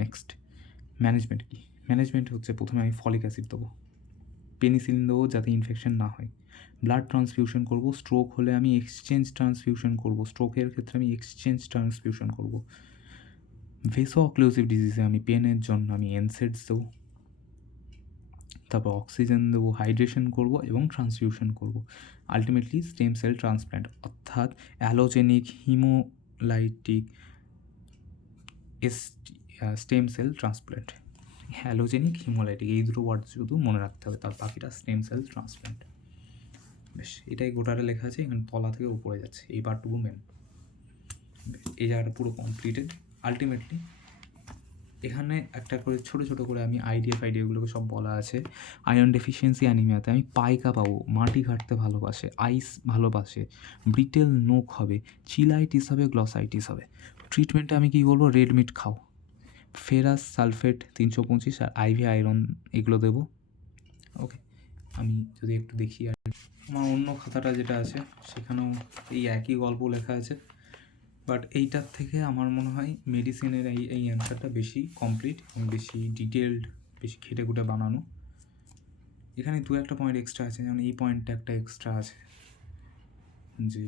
নেক্সট, ম্যানেজমেন্ট কী? ম্যানেজমেন্ট হচ্ছে প্রথমে আমি ফলিক অ্যাসিড দেবো, পেনিসিলিন দেবো যাতে ইনফেকশন না হয়, ব্লাড ট্রান্সফিউশন করব, স্ট্রোক হলে আমি এক্সচেঞ্জ ট্রান্সফিউশন করব, স্ট্রোকের ক্ষেত্রে আমি এক্সচেঞ্জ ট্রান্সফিউশন করব। ভেসো অক্লুসিভ ডিজিজে আমি পেনের জন্য আমি এনসেডস দেবো, তারপর অক্সিজেন দেবো, হাইড্রেশন করব এবং ট্রান্সফিউশন করব। আলটিমেটলি স্টেম সেল ট্রান্সপ্ল্যান্ট অর্থাৎ allogeneic hemolytic stem cell transplant. Halogenic, hemolytic এই দুটো ওয়ার্ড শুধু মনে রাখতে হবে, তার বাকিটা স্টেম সেল ট্রান্সপ্ল্যান্ট। বেশ, এটাই গোটাটা লেখা আছে, এখানে তলা থেকে উপরে যাচ্ছে, এই পার্টটুকু মেন। এই জায়গাটা পুরো কমপ্লিটেড। আলটিমেটলি এখানে একটা করে ছোটো ছোটো করে আমি আইডিয়াগুলোকে সব বলা আছে। আয়রন ডেফিসিয়েন্সি অ্যানিমিয়াতে আমি পাইকা পাবো, মাটি ঘাটতে ভালোবাসে, আইস ভালোবাসে, ব্রিটেল নোক হবে, চিলাইটিস হবে, গ্লসাইটিস হবে। ট্রিটমেন্টে আমি কী বলবো? রেড মিট খাও, ফেরাস সালফেট 325 আর আইভি আয়রন এগুলো দেবো। ওকে, আমি যদি একটু দেখি আর আমার অন্য খাতাটা যেটা আছে সেখানেও এই একই গল্প লেখা আছে, বাট এইটার থেকে আমার মনে হয় মেডিসিনের এই অ্যান্সারটা বেশি কমপ্লিট এবং বেশি ডিটেলড, বেশি খেটে খুঁটে বানানো। এখানে দু একটা পয়েন্ট এক্সট্রা আছে, যেমন এই পয়েন্টটা একটা এক্সট্রা আছে যে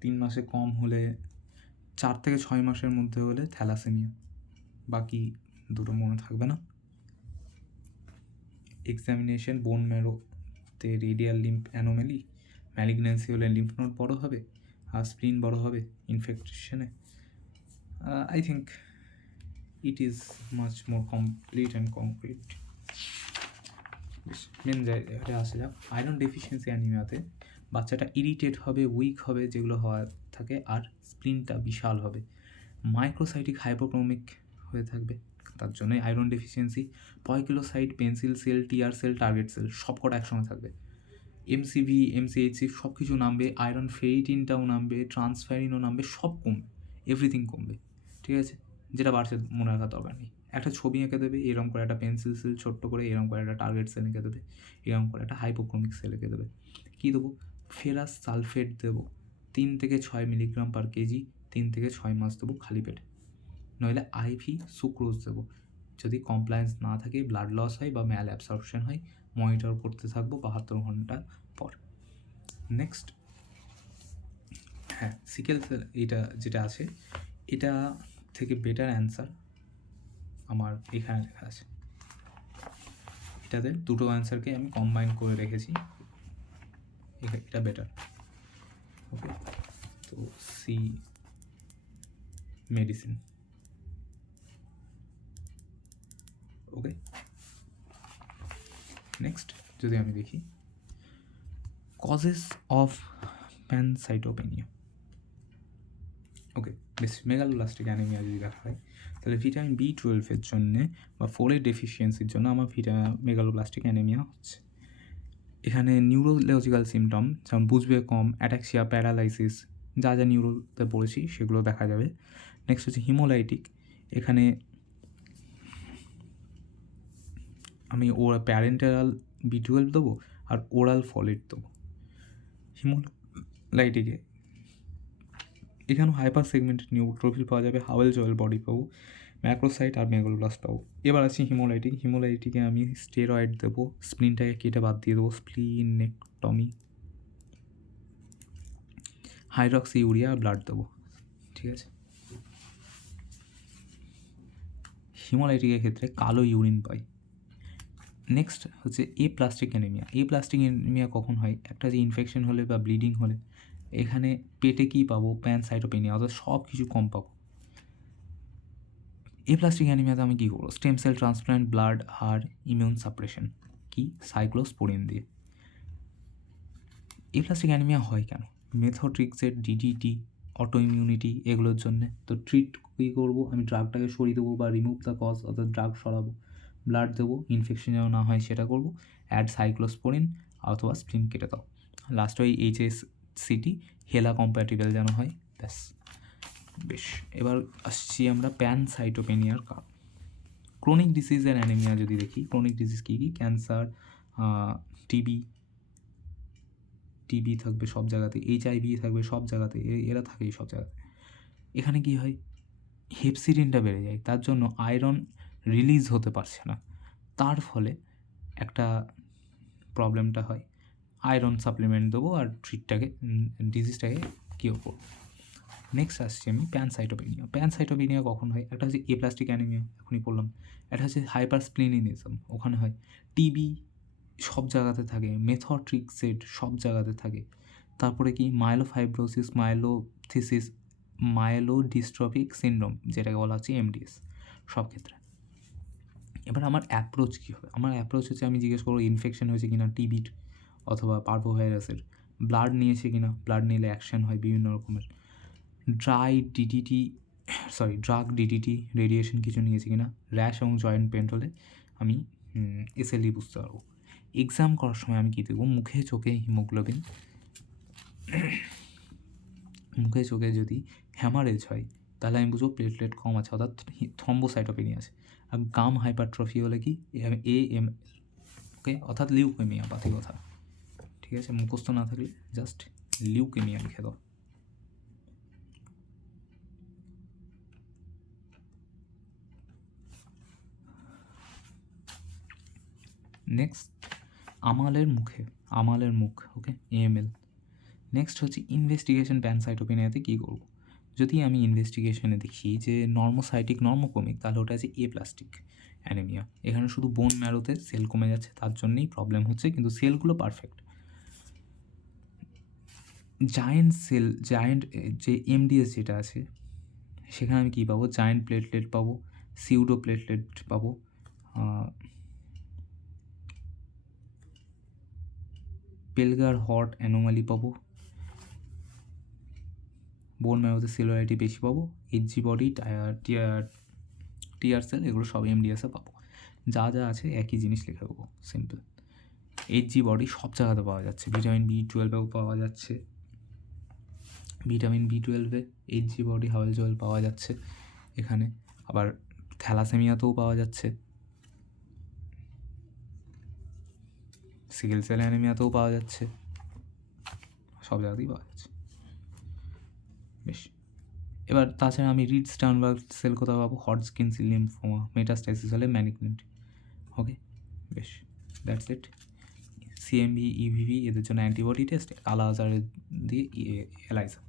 3 মাসে কম হলে, 4 থেকে 6 মাসের মধ্যে হলে থ্যালাসেমিয়া, বাকি দুটো মনে থাকবে না। এক্সামিনেশন বোন ম্যারোতে রেডিয়াল লিম্ফ অ্যানোমেলি, ম্যালিগন্যান্সি হলে লিম্ফ নোড বড় হবে আর স্প্লিন বড় হবে ইনফেকশনে। I think it is much more complete and concrete. Main জায়গাটা আসা যাক। আয়রন ডেফিসিয়েন্সি অ্যানিমিয়াতে বাচ্চাটা ইরিটেট হবে, উইক হবে, যেগুলো হওয়ার থাকে, আর স্প্লিনটা বিশাল হবে, মাইক্রোসাইটিক হাইপোক্রোমিক হয়ে থাকবে, তার জন্যই iron deficiency. Poikilocyte, pencil cell, tear cell, target cell সব কটা একসঙ্গে থাকবে, এমসিভি, এমসিএইচসি সব কিছু নামবে, আয়রন ফেরিটিনটাও নামবে, ট্রান্সফেরিনও নামবে, সব কমবে, এভরিথিং কমবে। ঠিক আছে, যেটা বাড়ছে মনে রাখার দরকার নেই। একটা ছবি এঁকে দেবে, এরকম করে একটা পেন্সিল সেল ছোট্ট করে, এরকম করে একটা টার্গেট সেল এঁকে দেবে, এরকম করে একটা হাইপোক্রোমিক সেল এঁকে দেবে। কী দেবো? ফেরাস সালফেট দেবো 3 থেকে 6 মিলিগ্রাম পার কেজি, 3 থেকে 6 মাস দেবো খালি পেটে। নইলে আইভি সুক্রোজ দেবো, যদি কমপ্লায়েন্স না থাকে, ব্লাড লস হয় বা ম্যাল অ্যাবসর্পশন হয়, মনিটর করতে থাকবো 72 ঘন্টা পর। নেক্সট, হ্যাঁ, সিকেল সেল এটা যেটা আছে, এটা থেকে বেটার অ্যান্সার আমার এখানে লেখা আছে। এটাতে দুটো অ্যান্সারকে আমি কম্বাইন করে রেখেছি, এটা বেটার। ওকে, তো সি মেডিসিন। ওকে, নেক্সট যদি আমি দেখি কজেস অফ প্যানসাইটোপেনিয়া। ওকে, বেশ, মেগালোব্লাস্টিক অ্যানিমিয়া যদি দেখা হয়, তাহলে ভিটামিন B12 জন্যে বা ফোলেট ডেফিসিয়েন্সির জন্য আমার মেগালোব্লাস্টিক অ্যানিমিয়া হচ্ছে। এখানে নিউরোলজিক্যাল সিমটম যেমন বুঝবে কম, অ্যাটাক্সিয়া, প্যারালাইসিস, যা যা নিউরোতে পড়েছি সেগুলো দেখা যাবে। নেক্সট হচ্ছে হিমোলাইটিক, এখানে আমি প্যারেন্টাল B12 দেবো আর ওরাল ফলেট দেবো। হিমোলাইটিকে এখানেও হাইপার সেগমেন্টেড নিউট্রোফিল পাওয়া যাবে, হাওয়েল জয়েল বডি পাবো, ম্যাক্রোসাইট আর মেগালোব্লাস্ট পাবো। এবার আছে হিমোলাইটিকে আমি স্টেরয়েড দেবো, স্প্লিনটাকে কেটে বাদ দিয়ে দেবো, স্প্লিনেক্টমি, হাইড্রক্সি ইউরিয়া ব্লাড দেবো। ঠিক আছে, হিমোলাইটিকের ক্ষেত্রে কালো ইউরিন পাই। নেক্সট হচ্ছে প্লাস্টিক অ্যানিমিয়া কখন হয়? একটা যে ইনফেকশন হলে বা ব্লিডিং হলে, এখানে পেটে কী পাবো? প্যানসাইটোপেনিয়া, অর্থাৎ সব কিছু কম পাবো। প্লাস্টিক অ্যানিমিয়াতে আমি কী করবো? স্টেম সেল ট্রান্সপ্ল্যান্ট, ব্লাড আর ইমিউন সাপ্রেশন, কি সাইক্লোস্পোরিন দিয়ে। প্লাস্টিক অ্যানিমিয়া হয় কেন? মেথোট্রিক্সের ডিডিটি, অটো ইমিউনিটি এগুলোর জন্যে। তো ট্রিট কী করবো? আমি ড্রাগটাকে সরিয়ে দেবো বা রিমুভ দ্য কজ, অর্থাৎ ড্রাগ সরাবো, ব্লাড দেবো, ইনফেকশন যেন না হয় সেটা করবো, অ্যাড সাইক্লোস্পোরিন অথবা স্প্লিন কেটে দাও। লাস্ট ওই HSCT হেলা কম্প্যাটিবল যেন হয়, ব্যাস। বেশ, এবার আসছি আমরা প্যানসাইটোপেনিয়ার কারণ। ক্রনিক ডিজিজের অ্যানিমিয়া যদি দেখি, ক্রনিক ডিজিজ কী কী, ক্যান্সার, টিবি থাকবে সব জায়গাতে, HIV থাকবে সব জায়গাতে, এরা থাকেই সব জায়গাতে। এখানে কি হয়, হেপসিডিনটা বেড়ে যায়, তার জন্য আয়রন রিলিজ হতে পারছে না, তার ফলে একটা প্রবলেমটা হয়। আয়রন সাপ্লিমেন্ট দেবো আর ডিজিজটাকে কিওর করবো। নেক্সট আসছি আমি প্যানসাইটোপেনিয়া। প্যানসাইটোপেনিয়া কখন হয়? একটা হচ্ছে এপ্লাস্টিক অ্যানিমিয়া, এখনই বললাম। একটা হচ্ছে হাইপারস্প্লিনিনিজম, ওখানে হয়। টিবি সব জায়গাতে থাকে, মেথট্রিক্সেড সব জায়গাতে থাকে। তারপরে কি মাইলোফাইব্রোসিস, মাইলোথিসিস, মাইলোডিস্ট্রফিক সিনড্রোম, যেটাকে বলা হচ্ছে MDS, সব ক্ষেত্রে। এবার আমার অ্যাপ্রোচ কী হবে? আমার অ্যাপ্রোচ হচ্ছে আমি জিজ্ঞেস করবো ইনফেকশন হয়েছে কিনা টিবির অথবা পার্ভোভাইরাসের, ব্লাড নিয়েছে কিনা, ব্লাড নিলে অ্যাকশন হয় বিভিন্ন রকমের, ড্রাগ ডিডিটি, রেডিয়েশন কিছু নিয়েছে কিনা, র্যাশ এবং জয়েন্ট পেন হলে আমি SLE বুঝতে পারবো। এক্সাম করার সময় আমি কী দেখবো, মুখে চোখে হিমোগ্লোবিন, মুখে চোখে যদি হ্যামারেজ হয় তাহলে আমি বুঝবো প্লেটলেট কম আছে, অর্থাৎ থ্রম্বোসাইটোপেনিয়া আছে। আর গাম হাইপারট্রফি হলে কি AML, ওকে, অর্থাৎ লিউকেমিয়া, বাতি কথা। ঠিক আছে, মুখস্থ না থাকলে জাস্ট লিউকেমিয়া লিখে দাও। নেক্সট আমালের মুখ, ওকে, AML। নেক্সট হচ্ছে ইনভেস্টিগেশন প্যানসাইটোপেনিয়াতে কী করব? যদি আমি ইনভেস্টিগেশনে দেখি যে নর্মোসাইটিক নর্মোক্রমিক, তাহলে ওটা আছে এপ্লাস্টিক অ্যানিমিয়া। এখানে শুধু বোন ম্যারোতে সেল কমে যাচ্ছে, তার জন্যই প্রবলেম হচ্ছে, কিন্তু সেলগুলো পারফেক্ট। জায়েন্ট যে MDS যেটা আছে, সেখানে আমি কী পাবো? জায়েন্ট প্লেটলেট পাবো, সিউডো প্লেটলেট পাবো, পেলগার হট অ্যানোমালি পাবো, বোন ম্যারোতে সেলুলারিটি বেশি পাবো, HG বডি, টিআর সেল, এগুলো সব MDSে পাবো। যা যা আছে একই জিনিস লিখে দেবো, সিম্পল। HG বডি সব জায়গাতে পাওয়া যাচ্ছে, ভিটামিন B12-এও পাওয়া যাচ্ছে, ভিটামিন B12-এ HG বডি হাওয়াল জল পাওয়া যাচ্ছে এখানে। আবার থ্যালাসেমিয়াতেও পাওয়া যাচ্ছে, সিকেল সেল অ্যানিমিয়াতেও পাওয়া যাচ্ছে, সব জায়গাতেই পাওয়া যাচ্ছে। বেশ, এবার তাছাড়া আমি রিড স্টার্নবার্গ সেল কোথাও পাবো? হডজকিন্স লিম্ফোমা, মেটাস্টাইসিস হলে ম্যালিগন্যান্ট। ওকে, বেশ, দ্যাটস ইট। CMV, EVV এদের জন্য অ্যান্টিবডি টেস্ট, কালা আজার দিয়ে এলাইজা,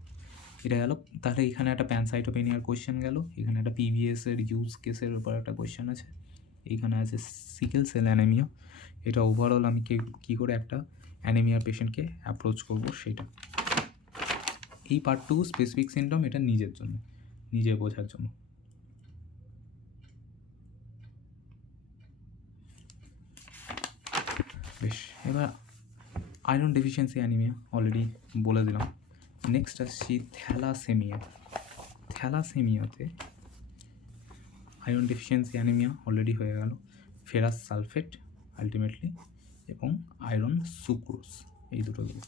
এটা গেল। তাহলে এখানে একটা প্যানসাইটোপেনিয়ার কোয়েশ্চেন গেল, এখানে একটা PBS-এর ইউজ কেসের উপর একটা কোয়েশ্চেন আছে, এইখানে আছে সিকেল সেল অ্যানিমিয়া। এটা ওভারঅল আমি কী করে একটা অ্যানিমিয়ার পেশেন্টকে অ্যাপ্রোচ করবো সেটা। এই পার্টটুকু স্পেসিফিক সিনড্রোম, এটা নিজের জন্য, নিজে বোঝার জন্য। বেশ, এবার আয়রন ডেফিসিয়েন্সি অ্যানিমিয়া অলরেডি বলে দিলাম। নেক্সট আসছি থ্যালাসেমিয়াতে আয়রন ডেফিসিয়েন্সি অ্যানিমিয়া অলরেডি হয়ে গেল, ফেরাস সালফেট আলটিমেটলি, এবং আয়রন সুক্রোজ, এই দুটো দেবো।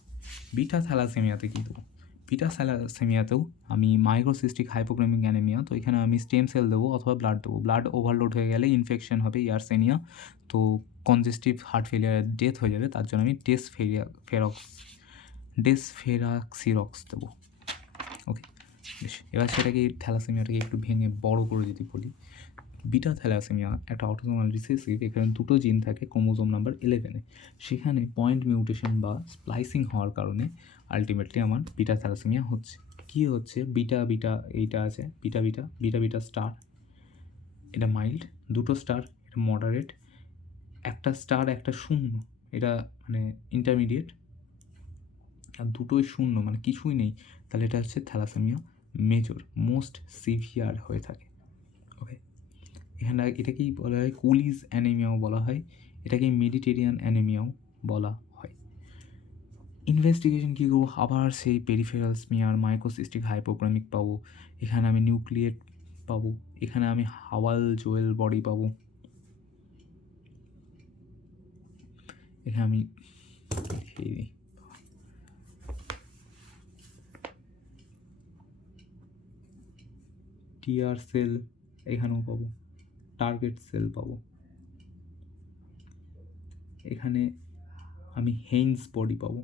বিটা থ্যালাসেমিয়াতে কী দেবো? বিটা থ্যালাসেমিয়াতেও আমি মাইক্রোসিস্টিক হাইপোক্রমিক অ্যানিমিয়া, তো এখানে আমি স্টেম সেল দেবো অথবা ব্লাড দেবো। ব্লাড ওভারলোড হয়ে গেলে ইনফেকশন হবে, ইয়ারসেনিয়া, তো কনজেস্টিভ হার্ট ফেলিয়ারের ডেথ হয়ে যাবে, তার জন্য আমি ডেসফেরাক্সিরক্স দেবো। ওকে, বেশ, এবার সেটাকে থ্যালাসেমিয়াটাকে একটু ভেঙে বড় করে যদি বলি, বিটা থ্যালাসেমিয়া একটা অটোসোমাল রিসেসিভ, এখানে দুটো জিন থাকে ক্রোমোজোম নাম্বার 11-এ, সেখানে পয়েন্ট মিউটেশন বা স্প্লাইসিং হওয়ার কারণে আলটিমেটলি আমার বিটা থ্যালাসেমিয়া হচ্ছে। কী হচ্ছে? বিটা এইটা আছে, বিটা স্টার, এটা মাইল্ড, দুটো স্টার, এটা মডারেট, একটা স্টার একটা শূন্য, এটা মানে ইন্টারমিডিয়েট, আর দুটোই শূন্য মানে কিছুই নেই, তাহলে এটা হচ্ছে থ্যালাসেমিয়া মেজর, মোস্ট সিভিয়ার হয়ে থাকে। ওকে, এখানে এটাকেই বলা হয় কুলিজ অ্যানিমিয়াও বলা হয়, এটাকেই মেডিটেরিয়ান অ্যানিমিয়াও বলা হয়। ইনভেস্টিগেশন কী করবো? আবার সেই পেরিফেরাল স্মিয়ার, মাইক্রোসিস্টিক হাইপোক্রমিক পাবো, এখানে আমি নিউক্লিয়েট পাবো, এখানে আমি হাওয়াল জোয়েল বডি পাবো, এখানে আমি টিআর সেল এখানেও পাবো, টার্গেট সেল পাবো, এখানে আমি হেইন্স বডি পাবো।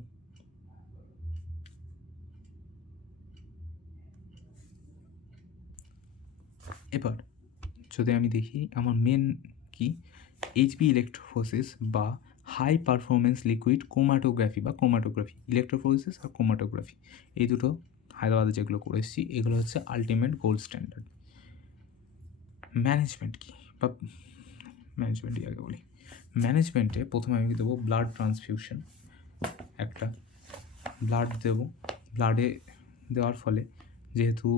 এবার যদি আমি দেখি আমার মেন কি, এইচবি ইলেকট্রোফোরেসিস বা হাই পারফরমেন্স লিকুইড ক্রোমাটোগ্রাফি বা ক্রোমাটোগ্রাফি, ইলেকট্রোফোরেসিস আর ক্রোমাটোগ্রাফি, এই দুটো হায়দ্রাবাদে যেগুলো করে এসেছি এগুলো হচ্ছে আলটিমেট গোল্ড স্ট্যান্ডার্ড। ম্যানেজমেন্ট কি, বা ম্যানেজমেন্টই আগে বলি। ম্যানেজমেন্টে প্রথমে আমি দেবো ব্লাড ট্রান্সফিউশন, একটা ব্লাড দেবো। ব্লাডে দেওয়ার ফলে যেহেতু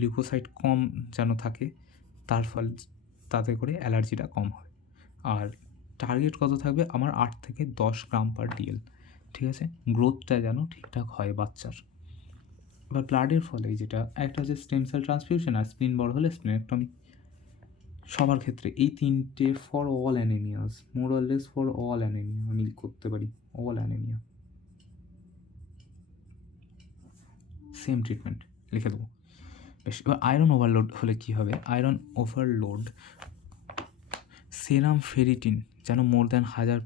লিউকোসাইট কম যেন থাকে, তার ফলে তাতে করে অ্যালার্জিটা কম হয়। আর টার্গেট কত থাকবে আমার 8 থেকে 10 গ্রাম পার ডিএল, ঠিক আছে, গ্রোথটা যেন ঠিকঠাক হয় বাচ্চার। এবার ব্লাডের ফলে যেটা একটা হচ্ছে স্টেম সেল ট্রান্সফিউশন, আর স্প্লিন বড় হলে স্প্লিনেক্টমি। সবার ক্ষেত্রে এই তিনটে for all anaemias, more or less for all anaemia আমি করতে পারি, অল অ্যানিমিয়া সেম ট্রিটমেন্ট লিখে দেবো। বেশ, এবার আয়রন ওভারলোড হলে কী হবে, আয়রন ওভারলোড সেরাম ফেরিটিন যেন মোর দ্যান 1000,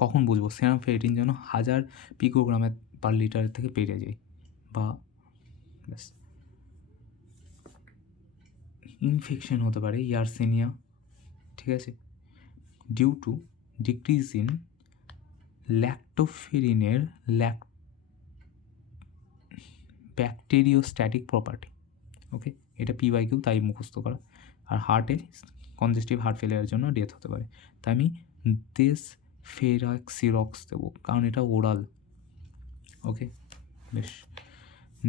কখন বুঝবো সেরাম ফেরিটিন যেন 1000 পিকোগ্রামের পার লিটার থেকে বেড়ে যায়, বা ব্যাস। ইনফেকশন হতে পারে ইয়ারসেনিয়া, ঠিক আছে, ডিউ টু ডিক্রিজ ইন ল্যাক্টোফেরিনের ব্যাকটেরিওস্ট্যাটিক প্রপার্টি। ওকে, এটা পিওয়াইকিউ, তাই মুখস্থ করা। আর হার্টে কনজেস্টিভ হার্ট ফেলিয়ারের জন্য ডেথ হতে পারে, তাই আমি দেশ ফেরাক্সিরক্স দেবো, কারণ এটা ওরাল। ওকে, বেশ।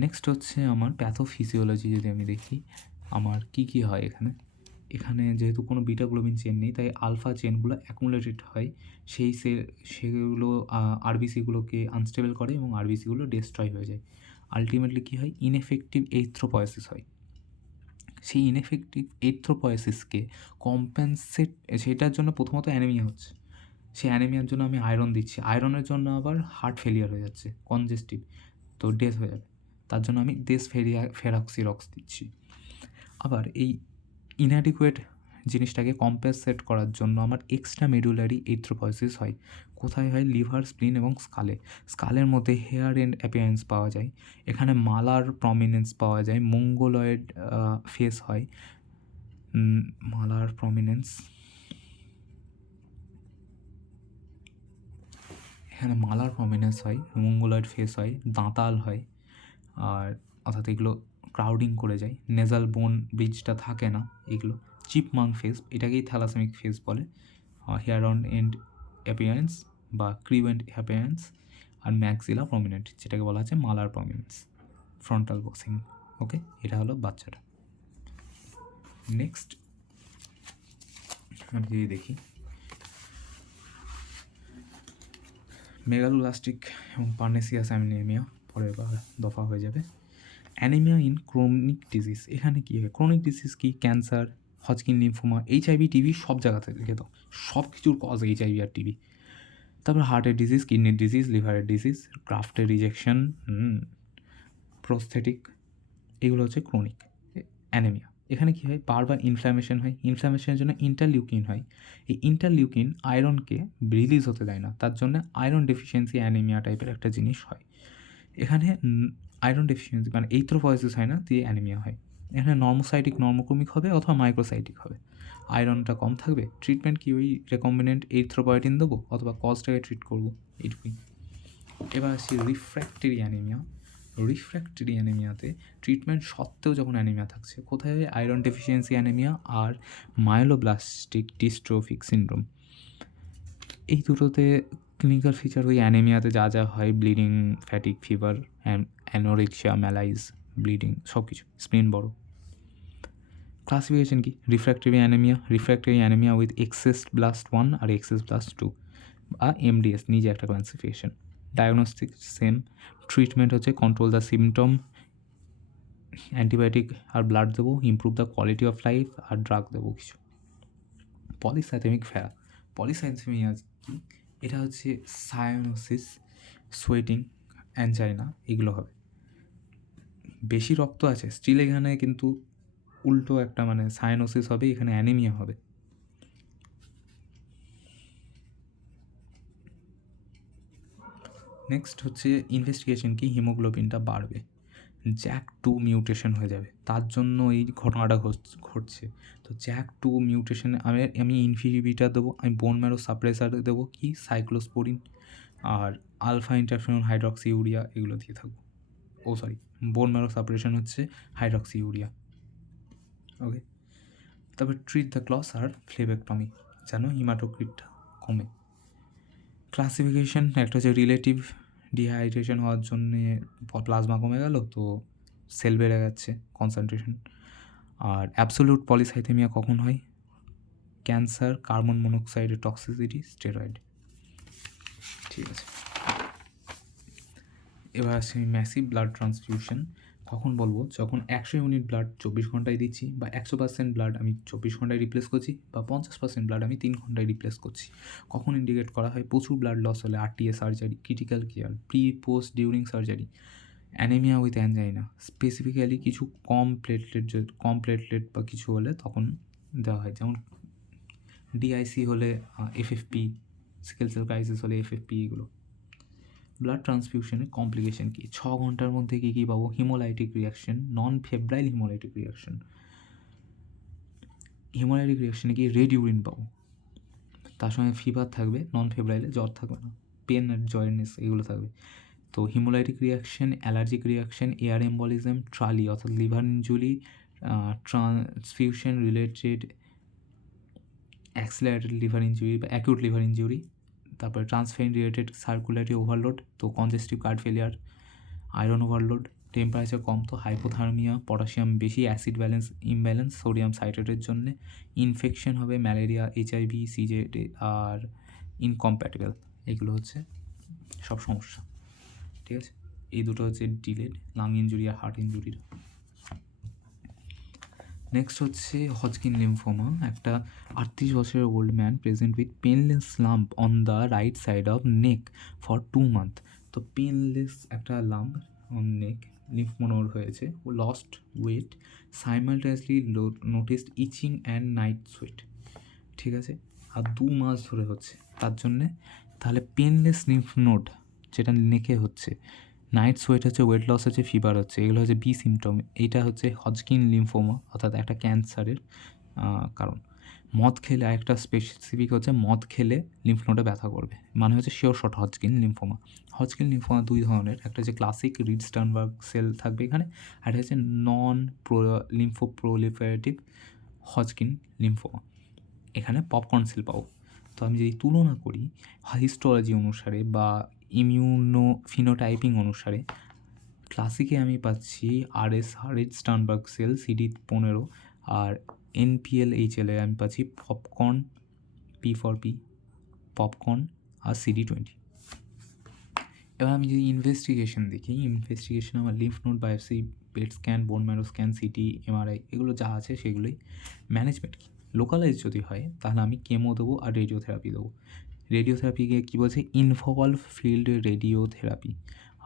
নেক্সট হচ্ছে আমার প্যাথোফিজিওলজি। যদি আমি দেখি আমার কি কি হয় এখানে, এখানে যেহেতু কোনো বিটা গ্লোবিন চেন নেই তাই আলফা চেনগুলো অ্যাকুমুলেটেড হয়, সেগুলো আরবিসিগুলোকে আনস্টেবল করে এবং আরবিসিগুলো ডিস্ট্রয় হয়ে যায়। আলটিমেটলি কী হয়, ইনএফেক্টিভ এরিথ্রোপয়েসিস হয়। সেই ইনএফেক্টিভ এরিথ্রোপয়েসিসকে কম্পেনসেট, সেটার জন্য প্রথমত অ্যানিমিয়া হচ্ছে, সেই অ্যানিমিয়ার জন্য আমি আয়রন দিচ্ছি, আয়রনের জন্য আবার হার্ট ফেলিয়ার হয়ে যাচ্ছে, কনজেস্টিভ, তো ডেথ হয়ে যাবে, তার জন্য আমি ফেরাক্সিরক্স দিচ্ছি। আবার এই ইনঅ্যাডিকুয়েট জিনিসটাকে কম্পেনসেট করার জন্য আমার এক্সট্রা মেডুলারি এরিথ্রোপয়েসিস হয়। কোথায় হয়, লিভার, স্প্লিন এবং স্কালে। স্কালের মধ্যে হেয়ার এন্ড অ্যাপিয়ারেন্স পাওয়া যায়, এখানে মালার প্রমিনেন্স পাওয়া যায়, মঙ্গোলয়েড ফেস হয়, মালার প্রমিনেন্স, এখানে মালার প্রমিনেন্স হয়, মঙ্গোলয়েড ফেস হয়, দাঁতাল হয়, আর অর্থাৎ এগুলো ক্রাউডিং করে যায়, নেজাল বোন ব্রিজটা থাকে না, এগুলো চিপমাং ফেস, এটাকেই থ্যালাসেমিক ফেস বলে। হেয়ার অন এন্ড অ্যাপিয়ারেন্স বা ক্রিউ এন্ড অ্যাপিয়ারেন্স, আর ম্যাক্সিলা প্রমিনেন্ট, যেটাকে বলা হচ্ছে মালার প্রমিনেন্স, ফ্রন্টাল বক্সিং। ওকে, এটা হলো বাচ্চাটা। নেক্সট আমি যদি দেখি মেগালোব্লাস্টিক এবং পার্নেসিয়াস অ্যানিমিয়া, পরের দফা হয়ে যাবে। অ্যানিমিয়া ইন ক্রনিক ডিজিজ, এখানে কী হয়, ক্রনিক ডিজিজ কি, cancer, Hodgkin lymphoma, HIV, TB, সব জায়গাতে লিখে দাও, সব কিছুর কজ এইচআইভি আর টিবি। তারপর হার্টের ডিজিজ, কিডনির ডিজিজ, লিভারের ডিজিজ, গ্রাফটের রিজেকশন, প্রস্থেটিক, এগুলো হচ্ছে ক্রনিক অ্যানিমিয়া। এখানে কী হয়, বারবার ইনফ্ল্যামেশন হয়, ইনফ্ল্যামেশনের জন্য ইন্টারলিউকিন হয়, এই ইন্টারলিউকিন আয়রনকে রিলিজ হতে দেয় না, তার জন্য আয়রন ডেফিসিয়েন্সি অ্যানিমিয়া টাইপের একটা জিনিস হয়। এখানে আয়রন ডেফিসিয়েন্সি মানে এইথ্রোপয়েসিস হয় না, দিয়ে অ্যানিমিয়া হয়। এখানে নর্মোসাইটিক নর্মোক্রমিক হবে অথবা মাইক্রোসাইটিক হবে, আয়রনটা কম থাকবে। ট্রিটমেন্ট কি, ওই রেকম্বিনেন্ট এইথ্রোপয়েটিন দেবো অথবা কজটাকে ট্রিট করবো, এইটুকুই। এবার আসছি রিফ্র্যাক্টরি অ্যানিমিয়া। রিফ্র্যাক্টরি অ্যানিমিয়াতে ট্রিটমেন্ট সত্ত্বেও যখন অ্যানিমিয়া থাকছে, কোথায়, আয়রন ডেফিসিয়েন্সি অ্যানিমিয়া আর মায়োলোব্লাস্টিক ডিস্ট্রফিক সিনড্রোম, এই দুটোতে ক্লিনিক্যাল ফিচার ওই অ্যানিমিয়াতে যা যা হয়, bleeding, fatigue, fever, anorexia, malaise, bleeding, সব কিছু, স্প্লিন বড়। ক্লাসিফিকেশন কি, refractory anemia with excess blast 1 আর এক্সেস ব্লাস্ট 2 বা এমডিএস, নিজে একটা ক্লাসিফিকেশন। ডায়াগনস্টিক সেম, ট্রিটমেন্ট হচ্ছে কন্ট্রোল দ্য সিমটম, অ্যান্টিবায়োটিক আর ব্লাড দেবো, improve the quality of life, আর ড্রাগ দেবো কিছু। পলিসাইথেমিক ফেরা, পলিসাইথেমিয়া কি, এটা হচ্ছে সায়ানোসিস, সোয়েটিং, অ্যাঞ্জাইনা, এগুলো হবে। বেশি রক্ত আছে স্টিল, এখানে কিন্তু উল্টো একটা মানে সায়ানোসিস হবে, এখানে অ্যানিমিয়া হবে। নেক্সট হচ্ছে ইনভেস্টিগেশন কি হিমোগ্লোবিনটা বাড়বে, জ্যাক2 মিউটেশন হয়ে যাবে, তার জন্য এই ঘটনাটা ঘটছে। তো জ্যাক2 মিউটেশনে আমি ইনহিবিটর দেবো, আমি বোন ম্যারো সাপ্রেসার দেবো কি সাইক্লোস্পোরিন আর আলফা ইন্টারফেরন হাইড্রক্সি ইউরিয়া, এগুলো দিয়ে থাকবো। বোন ম্যারো সাপ্রেশন হচ্ছে হাইড্রক্সি ইউরিয়া। ওকে, তারপর ট্রিট দ্য ক্লস আর ফ্লেবেক্টমি, যেন হিমাটোক্রিটটা কমে। ক্লাসিফিকেশন একটা হচ্ছে রিলেটিভ ডিহাইড্রেশন হওয়ার জন্যে প্লাজমা কমে গেল, তো সেল বেড়ে যাচ্ছে কনসেন্ট্রেশন। আর অ্যাবসোলিউট পলিসাইথেমিয়া কখন হয়, ক্যান্সার, কার্বন মনোক্সাইডের টক্সিসিটি, স্টেরয়েড। ঠিক আছে, এবার আসছে ম্যাসিভ ব্লাড ট্রান্সফিউশন কখন বলবো, যখন 100 ইউনিট ব্লাড 24 ঘন্টায় দিচ্ছি, বা 100% ব্লাড আমি 24 ঘন্টায় রিপ্লেস করছি, বা 50% ব্লাড আমি 3 ঘন্টায় রিপ্লেস করছি। কখন ইন্ডিকেট করা হয়, প্রচুর ব্লাড লস হলে, RTA surgery, critical care, pre post during surgery, anaemia with angina, specifically কিছু কম প্লেটলেট বা কিছু হলে তখন দেওয়া হয়, যেমন ডিআইসি হলে এফএফপি, সিকেল সেল ক্রাইসিস হলে এফএফপি, এগুলো। ব্লাড ট্রান্সফিউশনের কমপ্লিকেশন কী, 6 ঘন্টার মধ্যে কী কী পাবো, হিমোলাইটিক রিয়াকশন, নন ফেব্রাইল হিমোলাইটিক রিয়াকশন। হিমোলাইটিক রিয়াকশানে কি রেড ইউরিন পাবো, তার সঙ্গে ফিভার থাকবে, নন ফেব্রাইলে জ্বর থাকবে না, পেন আর জয়েন্টনেস এগুলো থাকবে। তো hemolytic reaction, allergic reaction, air embolism, TRALI অর্থাৎ liver injury, transfusion related accelerated liver injury বা অ্যাকিউট লিভার ইনজুরি, তারপরে ট্রান্সফেরিন রিলেটেড সার্কুলারি ওভারলোড, তো congestive card failure, iron overload, temperature কম তো হাইপোথার্মিয়া, পটাশিয়াম বেশি, অ্যাসিড ব্যালেন্স ইমব্যালেন্স, সোডিয়াম সাইট্রেটের জন্যে, infection হবে, ম্যালেরিয়া, এইচআইভি, সিজেড আর ইনকম্প্যাটেবল, এগুলো হচ্ছে সব সমস্যা। ঠিক আছে, এই দুটো হচ্ছে ডিলেড লাং ইনজুরি আর হার্ট ইনজুরির। নেক্সট হচ্ছে হজকিন লিম্ফোমা, একটা 38 বছরের old man present with painless lump on the right side of neck for 2 month. তো পেনলেস একটা লাম্প অন নেক, লিম্ফোনোড হয়েছে, ও lost weight, simultaneously noticed itching and night sweat. ঠিক আছে, আর 2 মাস ধরে হচ্ছে, তার জন্যে তাহলে পেনলেস লিম্ফনোড যেটা নেকে হচ্ছে, নাইট সোয়েট হচ্ছে, ওয়েট লস হচ্ছে, ফিভার হচ্ছে, এগুলো হচ্ছে বি সিমটম। এইটা হচ্ছে হজকিন লিম্ফোমা অর্থাৎ একটা ক্যান্সারের কারণ। মদ খেলে একটা স্পেসিফিক হচ্ছে, মদ খেলে লিম্ফনোডে ব্যথা করবে, মানে হচ্ছে sure shot Hodgkin lymphoma. Hodgkin lymphoma 2 ধরনের, একটা হচ্ছে ক্লাসিক রিড-স্টার্নবার্গ সেল থাকবে এখানে, আর একটা হচ্ছে নন লিম্ফোপ্রোলিফারেটিভ হজকিন লিম্ফোমা, এখানে পপকর্ন সেল পাবো। তো আমি যদি তুলনা করি হিস্টোলজি অনুসারে বা ইমিউনো ফিনোটাইপিং অনুসারে, ক্লাসিকে আমি পাচ্ছি রিড-স্টার্নবার্গ সেল CD15, আর NPL-HL আমি পাচ্ছি পপকর্ন, P4P পপকর্ন আর CD20। এবার আমি যদি ইনভেস্টিগেশন দেখি, ইনভেস্টিগেশন আমার lymph node biopsy, PET scan, bone marrow scan, CT, MRI, এগুলো যা আছে সেগুলোই। ম্যানেজমেন্ট কি, লোকালাইজ যদি হয় তাহলে আমি কেমো দেবো আর রেডিওথেরাপি দেবো। রেডিওথেরাপিকে কী বলছে, ইনভলভ ফিল্ড রেডিওথেরাপি,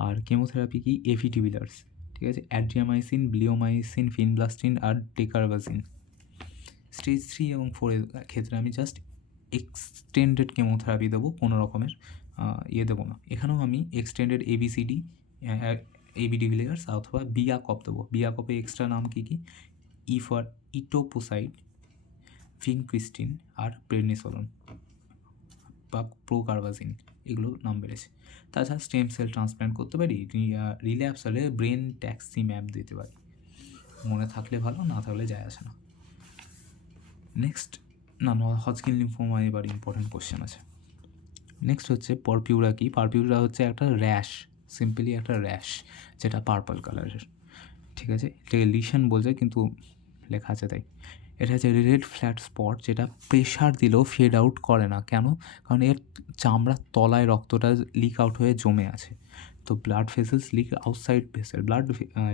আর কেমোথেরাপি কি এভিটিবিলার্স। ঠিক আছে, অ্যাড্রিয়ামাইসিন, ব্লিওমাইসিন, ফিনব্লাস্টিন আর ডেকারবাজিন। স্টেজ 3 এবং 4-এর ক্ষেত্রে আমি জাস্ট এক্সটেন্ডেড কেমোথেরাপি দেবো, কোনো রকমের দেবো না। এখানেও আমি এক্সটেন্ডেড ABCD, এভিটিবিলার্স অথবা বিয়াকপ দেবো। বিয়াকপে এক্সট্রা নাম কী কী, ফর ইটোপোসাইড, ভিনক্রিস্টিন আর প্রেডনিসোলন বা প্রোকারবাজিন, এগুলো নাম বেড়েছে। তাছাড়া স্টেম সেল ট্রান্সপ্ল্যান্ট করতে পারি, রিল্যাপস হলে ব্রেন ট্যাক্সিম্যাব দিতে পারি। মনে থাকলে ভালো, না থাকলে যায় আসে না। নেক্সট হজকিন লিম্ফোমা এবার ইম্পর্টেন্ট কোশ্চেন আছে। নেক্সট হচ্ছে পারপিউরা কি, পারপিউরা হচ্ছে একটা র্যাশ, সিম্পলি একটা র্যাশ যেটা পার্পল কালারের। ঠিক আছে, এটাকে লিশন বলছে কিন্তু লেখা আছে তাই। এটা হচ্ছে রেড ফ্ল্যাট স্পট, যেটা প্রেশার দিলেও ফেড আউট করে না। কেন, কারণ এর চামড়ার তলায় রক্তটা লিক আউট হয়ে জমে আছে। তো blood vessels leak outside vessel, blood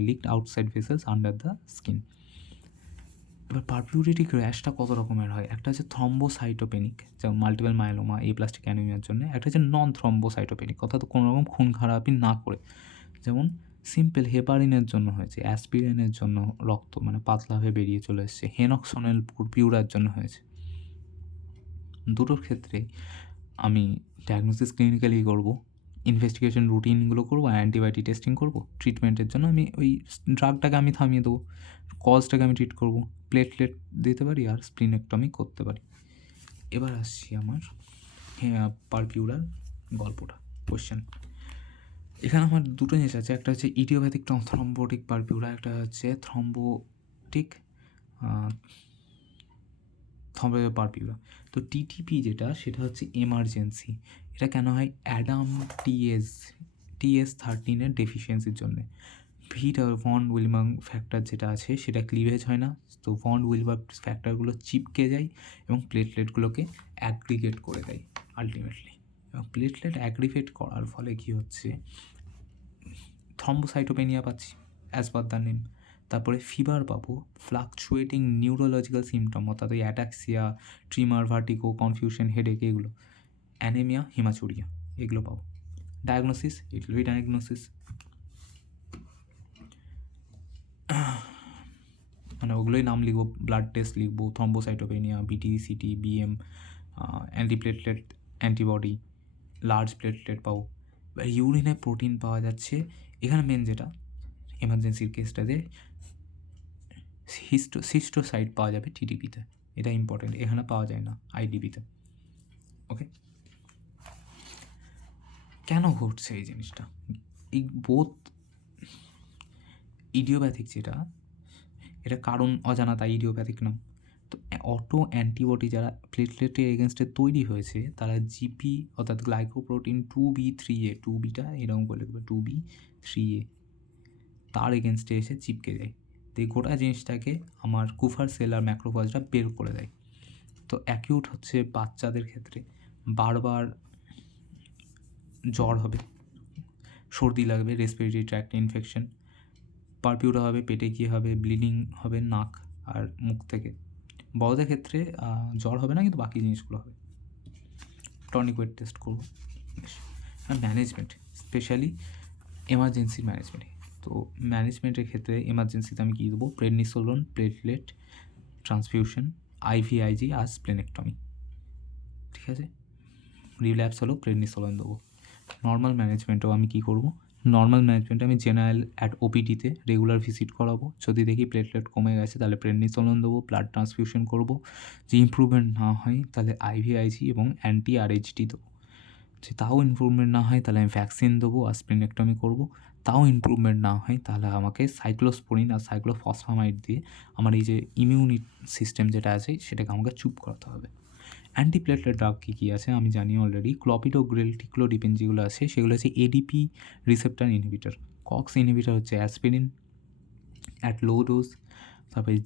leaked outside vessels under the skin. এবার পারপিউরেটিক র্যাশটা কত রকমের হয়, একটা হচ্ছে থ্রম্বোসাইটোপেনিক, যেমন মাল্টিপল মায়োলোমা, প্লাস্টিক অ্যানিমিয়ার জন্য। একটা হচ্ছে নন থ্রম্বোসাইটোপেনিক, অর্থাৎ কোনো রকম খুন খারাপি না করে, যেমন সিম্পল হেপারিনের জন্য হয়েছে, অ্যাসপিরিনের জন্য রক্ত মানে পাতলা হয়ে বেরিয়ে চলে এসছে, হেনক্সোনেল পিউরার জন্য হয়েছে। দুটোর ক্ষেত্রে আমি ডায়াগনোসিস ক্লিনিক্যালি করবো, ইনভেস্টিগেশন রুটিনগুলো করবো, অ্যান্টিবায়োটিক টেস্টিং করবো। ট্রিটমেন্টের জন্য আমি ওই ড্রাগটাকে আমি থামিয়ে দেবো, কজটাকে আমি ট্রিট করবো, প্লেটলেট দিতে পারি আর স্প্লিনেক্টমি করতে পারি। এবার আসছি আমার পারপিউরার গল্পটা, কোয়েশ্চেন। এখানে আমার দুটো জিনিস আছে, একটা হচ্ছে ইডিওপ্যাথিক থ্রম্বোটিক পারপিউরা, একটা হচ্ছে থ্রম্বোটিক পারপিউরা। তো টিটিপি যেটা, সেটা হচ্ছে এমার্জেন্সি। এটা কেন হয়? অ্যাডাম টিএস 13-এর ডেফিসিয়েন্সির জন্যে। ভন উইলবাং ফ্যাক্টর যেটা আছে সেটা ক্লিভেজ হয় না, তো ভন উইলবাং ফ্যাক্টরগুলো চিপকে যায় এবং প্লেটলেটগুলোকে অ্যাগ্রিগেট করে দেয় আলটিমেটলি। এবং প্লেটলেট অ্যাগ্রিগেট করার ফলে কী হচ্ছে, থ্রম্বোসাইটোপেনিয়া পাচ্ছি অ্যাজ পার দ্য নেম। তারপরে ফিভার পাবো, ফ্লাকচুয়েটিং নিউরোলজিক্যাল সিমটম, অর্থাৎ ওই ataxia, trimmer, vertigo, confusion, headache, এগুলো, অ্যানেমিয়া, হিমাচুরিয়া, এগুলো পাবো। Diagnosis, it will be diagnosis মানে ওগুলোই নাম লিখবো, ব্লাড টেস্ট লিখবো, থ্রম্বোসাইটোপেনিয়া, বিটি, city, BM, antiplatelet antibody, large platelet পাবো। এবার ইউরিনে প্রোটিন পাওয়া যাচ্ছে। এখানে মেন যেটা এমার্জেন্সির কেসটাতে সিস্টোসাইট পাওয়া যাবে টিডিপিতে, এটা ইম্পর্টেন্ট, এখানে পাওয়া যায় না আইডিবিতে। ওকে, কেন ঘটছে এই জিনিসটা? এই বোথ ইডিওপ্যাথিক যেটা, এটা কারণ অজানা, তাই ইডিওপ্যাথিক নাম। তো অটো অ্যান্টিবডি যারা প্লেটলেটের এগেনস্টে তৈরি হয়েছে, তারা জিপি অর্থাৎ গ্লাইকোপ্রোটিন 2B3A, 2Bটা এরকম বলে দেবে, 2B3A, তার এগেনস্টে এসে চিপকে যায়। তো এই গোটা জিনিসটাকে আমার কুফার সেল আর ম্যাক্রোফাজরা বের করে দেয়। তো অ্যাকিউট হচ্ছে বাচ্চাদের ক্ষেত্রে বারবার জ্বর হবে, সর্দি লাগবে, রেসপিরেটরি ট্র্যাক্ট ইনফেকশন, পারপিউরা হবে, পেটে গিয়ে হবে, ব্লিডিং হবে নাক আর মুখ থেকে। বড়দের ক্ষেত্রে জ্বর হবে না, কিন্তু বাকি জিনিসগুলো হবে। টনিক ওয়েট টেস্ট করবো। আর ম্যানেজমেন্ট, স্পেশালি এমার্জেন্সি ম্যানেজমেন্টে। তো ম্যানেজমেন্টের ক্ষেত্রে এমার্জেন্সিতে আমি কী দেবো? প্রেডনিসোলোন, প্লেটলেট, ট্রান্সফিউশন, আইভিআইজি আর স্প্লেনেক্টমি। ঠিক আছে, রিল্যাপস হলেও প্রেডনিসোলোন দেবো। নর্মাল ম্যানেজমেন্টেও আমি কী করবো? নর্মাল ম্যানেজমেন্টে আমি জেনারেল ওপিডিতে রেগুলার ভিজিট করাবো। যদি দেখি প্লেটলেট কমে গেছে তাহলে প্রেডনিসোলোন দেবো, ব্লাড ট্রান্সফিউশন করবো। যে ইমপ্রুভমেন্ট না হয় তাহলে আইভিআইজি এবং অ্যান্টি আরএইচডি দেবো। যে তাও ইমপ্রুভমেন্ট না হয় তাহলে আমি ভ্যাকসিন দেবো আর স্প্লেনেক্টমি করবো। তাও ইমপ্রুভমেন্ট না হয় তাহলে আমাকে সাইক্লোস্পোরিন আর সাইক্লোফসফামাইড দিয়ে আমার এই যে ইমিউনি সিস্টেম যেটা আছে সেটাকে আমাকে চুপ করাতে হবে। অ্যান্টিপ্লেটলেট ড্রাগ কী কী আছে আমি জানি অলরেডি। ক্লপিডোগ্রেল, টিক্লোডিপিন যেগুলো আছে সেগুলো হচ্ছে ADP receptor inhibitor. COX inhibitor হচ্ছে অ্যাসপিরিন অ্যাট লো ডোজ। তারপরে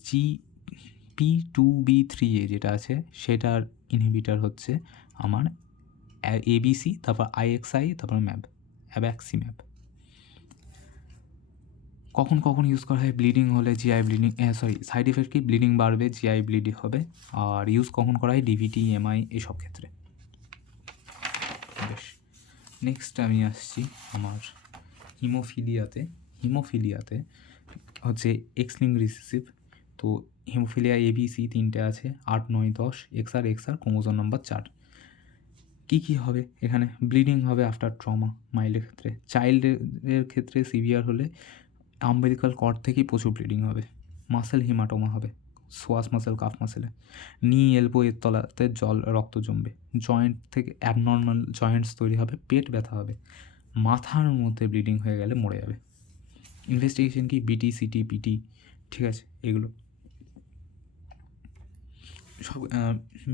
P2B3A যেটা আছে সেটার ইনহিবিটর হচ্ছে আমার এবিসি, তারপর আইএক্সআই, তারপর অ্যাব্যাক্সিম্যাব। কখন কখন ইউজ করা হয়? ব্লিডিং হলে, জিআই ব্লিডিং, সাইড এফেক্ট কি? ব্লিডিং বাড়বে, জিআই ব্লিডিং হবে। আর ইউজ কখন করা হয়? ডিভিটি, এমআই, এসব ক্ষেত্রে। বেশ, নেক্সট আমি আসছি আমার হিমোফিলিয়াতে হচ্ছে এক্স লিঙ্ক রিসেসিভ। তো হিমোফিলিয়া এবিসি 3টে আছে, 8, 9, 10, এক্সআর ক্রোমোজোম নাম্বার 4। কী কী হবে এখানে? ব্লিডিং হবে আফটার ট্রমা মাইল্ডের ক্ষেত্রে। চাইল্ডের ক্ষেত্রে সিভিয়ার হলে আম্বেলিকাল কর্ড থেকেই প্রচুর ব্লিডিং হবে। মাসেল হিমাটোমা হবে, সোয়াস মাসেল, কাফ মাসেলে। নি এলবো এর তলাতে রক্ত জমবে। জয়েন্ট থেকে অ্যাবনর্মাল জয়েন্টস তৈরি হবে, পেট ব্যথা হবে। মাথার মধ্যে ব্লিডিং হয়ে গেলে মরে যাবে। ইনভেস্টিগেশন কি? বিটি, সিটি, পিটি, ঠিক আছে, এগুলো সব।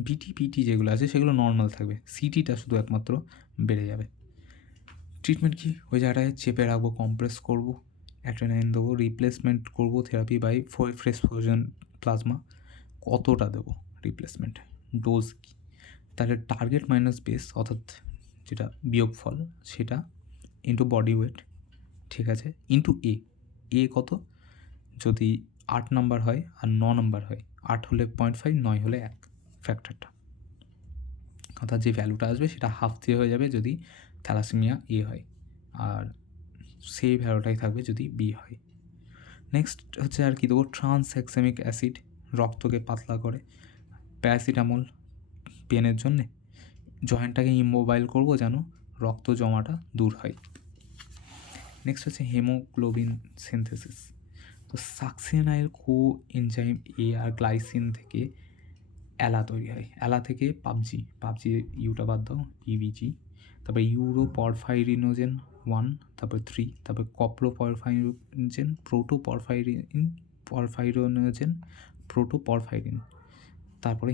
বিটি, পিটি যেগুলো আছে সেগুলো নর্মাল থাকবে, সিটিটা শুধু একমাত্র বেড়ে যাবে। ট্রিটমেন্ট কি? ওই জায়গাটায় চেপে রাখবো, কম্প্রেস করবো, অ্যাড্রেনালিন দেবো, রিপ্লেসমেন্ট করবো therapy by fresh frozen plasma. কতটা দেবো রিপ্লেসমেন্ট? ডোজ কী? তাহলে টার্গেট মাইনাস বেস, অর্থাৎ যেটা বিয়োগফল, সেটা ইন্টু বডি ওয়েট, ঠিক আছে, ইন্টু এ কত? যদি 8 নাম্বার হয় আর 9 নাম্বার হয়, 8 হলে 0.5, 9 হলে 1 ফ্যাক্টরটা, অর্থাৎ যে ভ্যালুটা আসবে সেটা হাফ দিয়ে হয়ে যাবে যদি থ্যালাসেমিয়া হয়, আর সেই ভ্যালুটাই থাকবে যদি বি হয়। নেক্সট হচ্ছে আর কি দেবো? ট্রান্সএক্সামিক অ্যাসিড, রক্তকে পাতলা করে। প্যারাসিটামল পেনের জন্যে। জয়েন্টটাকে ইমোবাইল করবো যেন রক্ত জমাটা দূর হয়। নেক্সট হচ্ছে হেমোগ্লোবিন সিনথেসিস। তো সাকসিনাইল কো এনজাইম এ আর গ্লাইসিন থেকে অ্যালা তৈরি হয়। অ্যালা থেকে পাবজি ইউটা বাদ দাও, পিবিজি, তারপরে ইউরো পরফাইরিনোজেন 1, তারপরে 3, তারপরে কপ্রোপরফাইরিনোজেন, পরফাইরিনোজেন, প্রোটোপরফাইরিন, তারপরে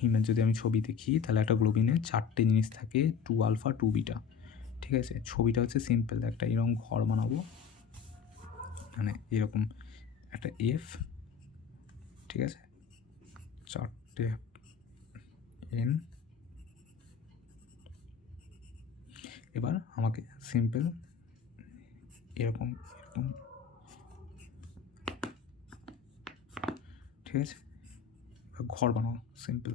হিমের যদি আমি ছবি দেখি তাহলে একটা গ্লোবিনে 4টে জিনিস থাকে, 2 আলফা 2 বিটা। ঠিক আছে, ছবিটা হচ্ছে সিম্পল, একটা এরকম ঘর বানাবো, মানে এরকম একটা এফ, ঠিক আছে, 4টে এন। এবার আমাকে সিম্পল এরকম এরকম, ঠিক আছে, ঘর বানাও সিম্পল।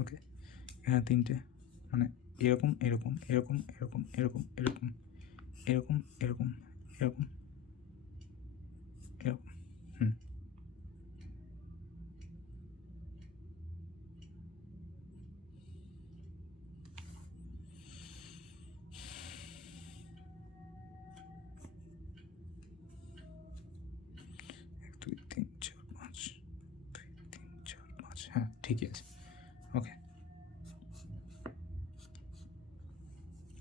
ওকে, এখানে 3টে, মানে এরকম এরকম এরকম এরকম এরকম এরকম এরকম এরকম এরকম এরকম। দুই তিন চার পাঁচ, 2 3 4 5, হ্যাঁ ঠিকই আছে। ওকে,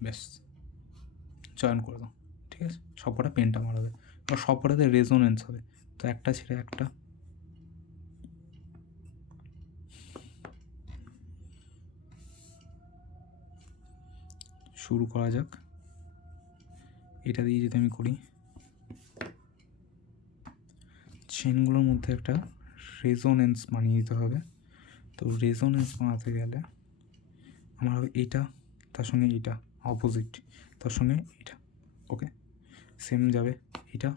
বেশ, চয়ন করে দাও। ঠিক আছে, সব কটা পেনটা মারাবে, আর সব কটাতে রেজোনেন্স হবে, তো একটা ছেড়ে একটা। শুরু করা যাক। এটা দিয়ে যদি আমি করি, চেনগুলোর মধ্যে একটা রেজোনেন্স বানিয়ে দিতে হবে। তো রেজোনেন্স বানাতে গেলে আমার হবে এইটা, তার সঙ্গে এইটা অপোজিট, তার সঙ্গে এইটা। ওকে, সেম যাবে এটা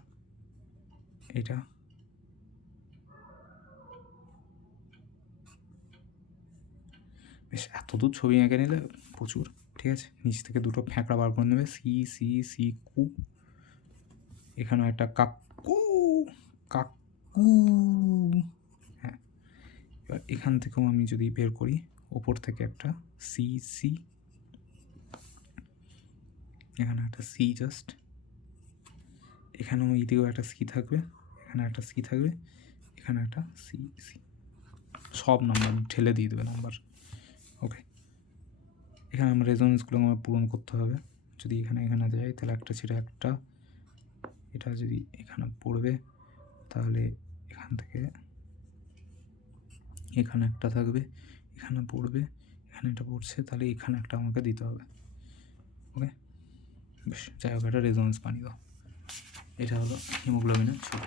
এটা, বেশ, এত দূর ছবি এঁকে নিলে প্রচুর। ঠিক আছে, নিচ থেকে দুটো ফ্যাঁকড়া বার করে নেবে, সি সি সি কু, এখানে একটা কাকু কাকু। হ্যাঁ, এবার এখান থেকেও আমি যদি বের করি, ওপর থেকে একটা সি সি, এখানে একটা সি জাস্ট, এখানেও এই দিকেও একটা সি থাকবে, এখানে একটা সি থাকবে, এখানে একটা সি সি, সব নাম্বার ঢেলে দিয়ে দেবে নাম্বার। ওকে, এখানে আমার রেজোনেন্সগুলো আমার পূরণ করতে হবে। যদি এখানে যায় তাহলে একটা ছেড়ে একটা, এটা যদি এখানে পড়বে তাহলে এখান থেকে এখানে একটা থাকবে, এখানে পড়বে, এখানে এটা পড়ছে, তাহলে এখানে একটা আমাকে দিতে হবে। ওকে, বেশ, যাই হোক, একটা রেজোনেন্স বানিয়ে দাও। এটা হলো হিমোগ্লোবিনের ছবি।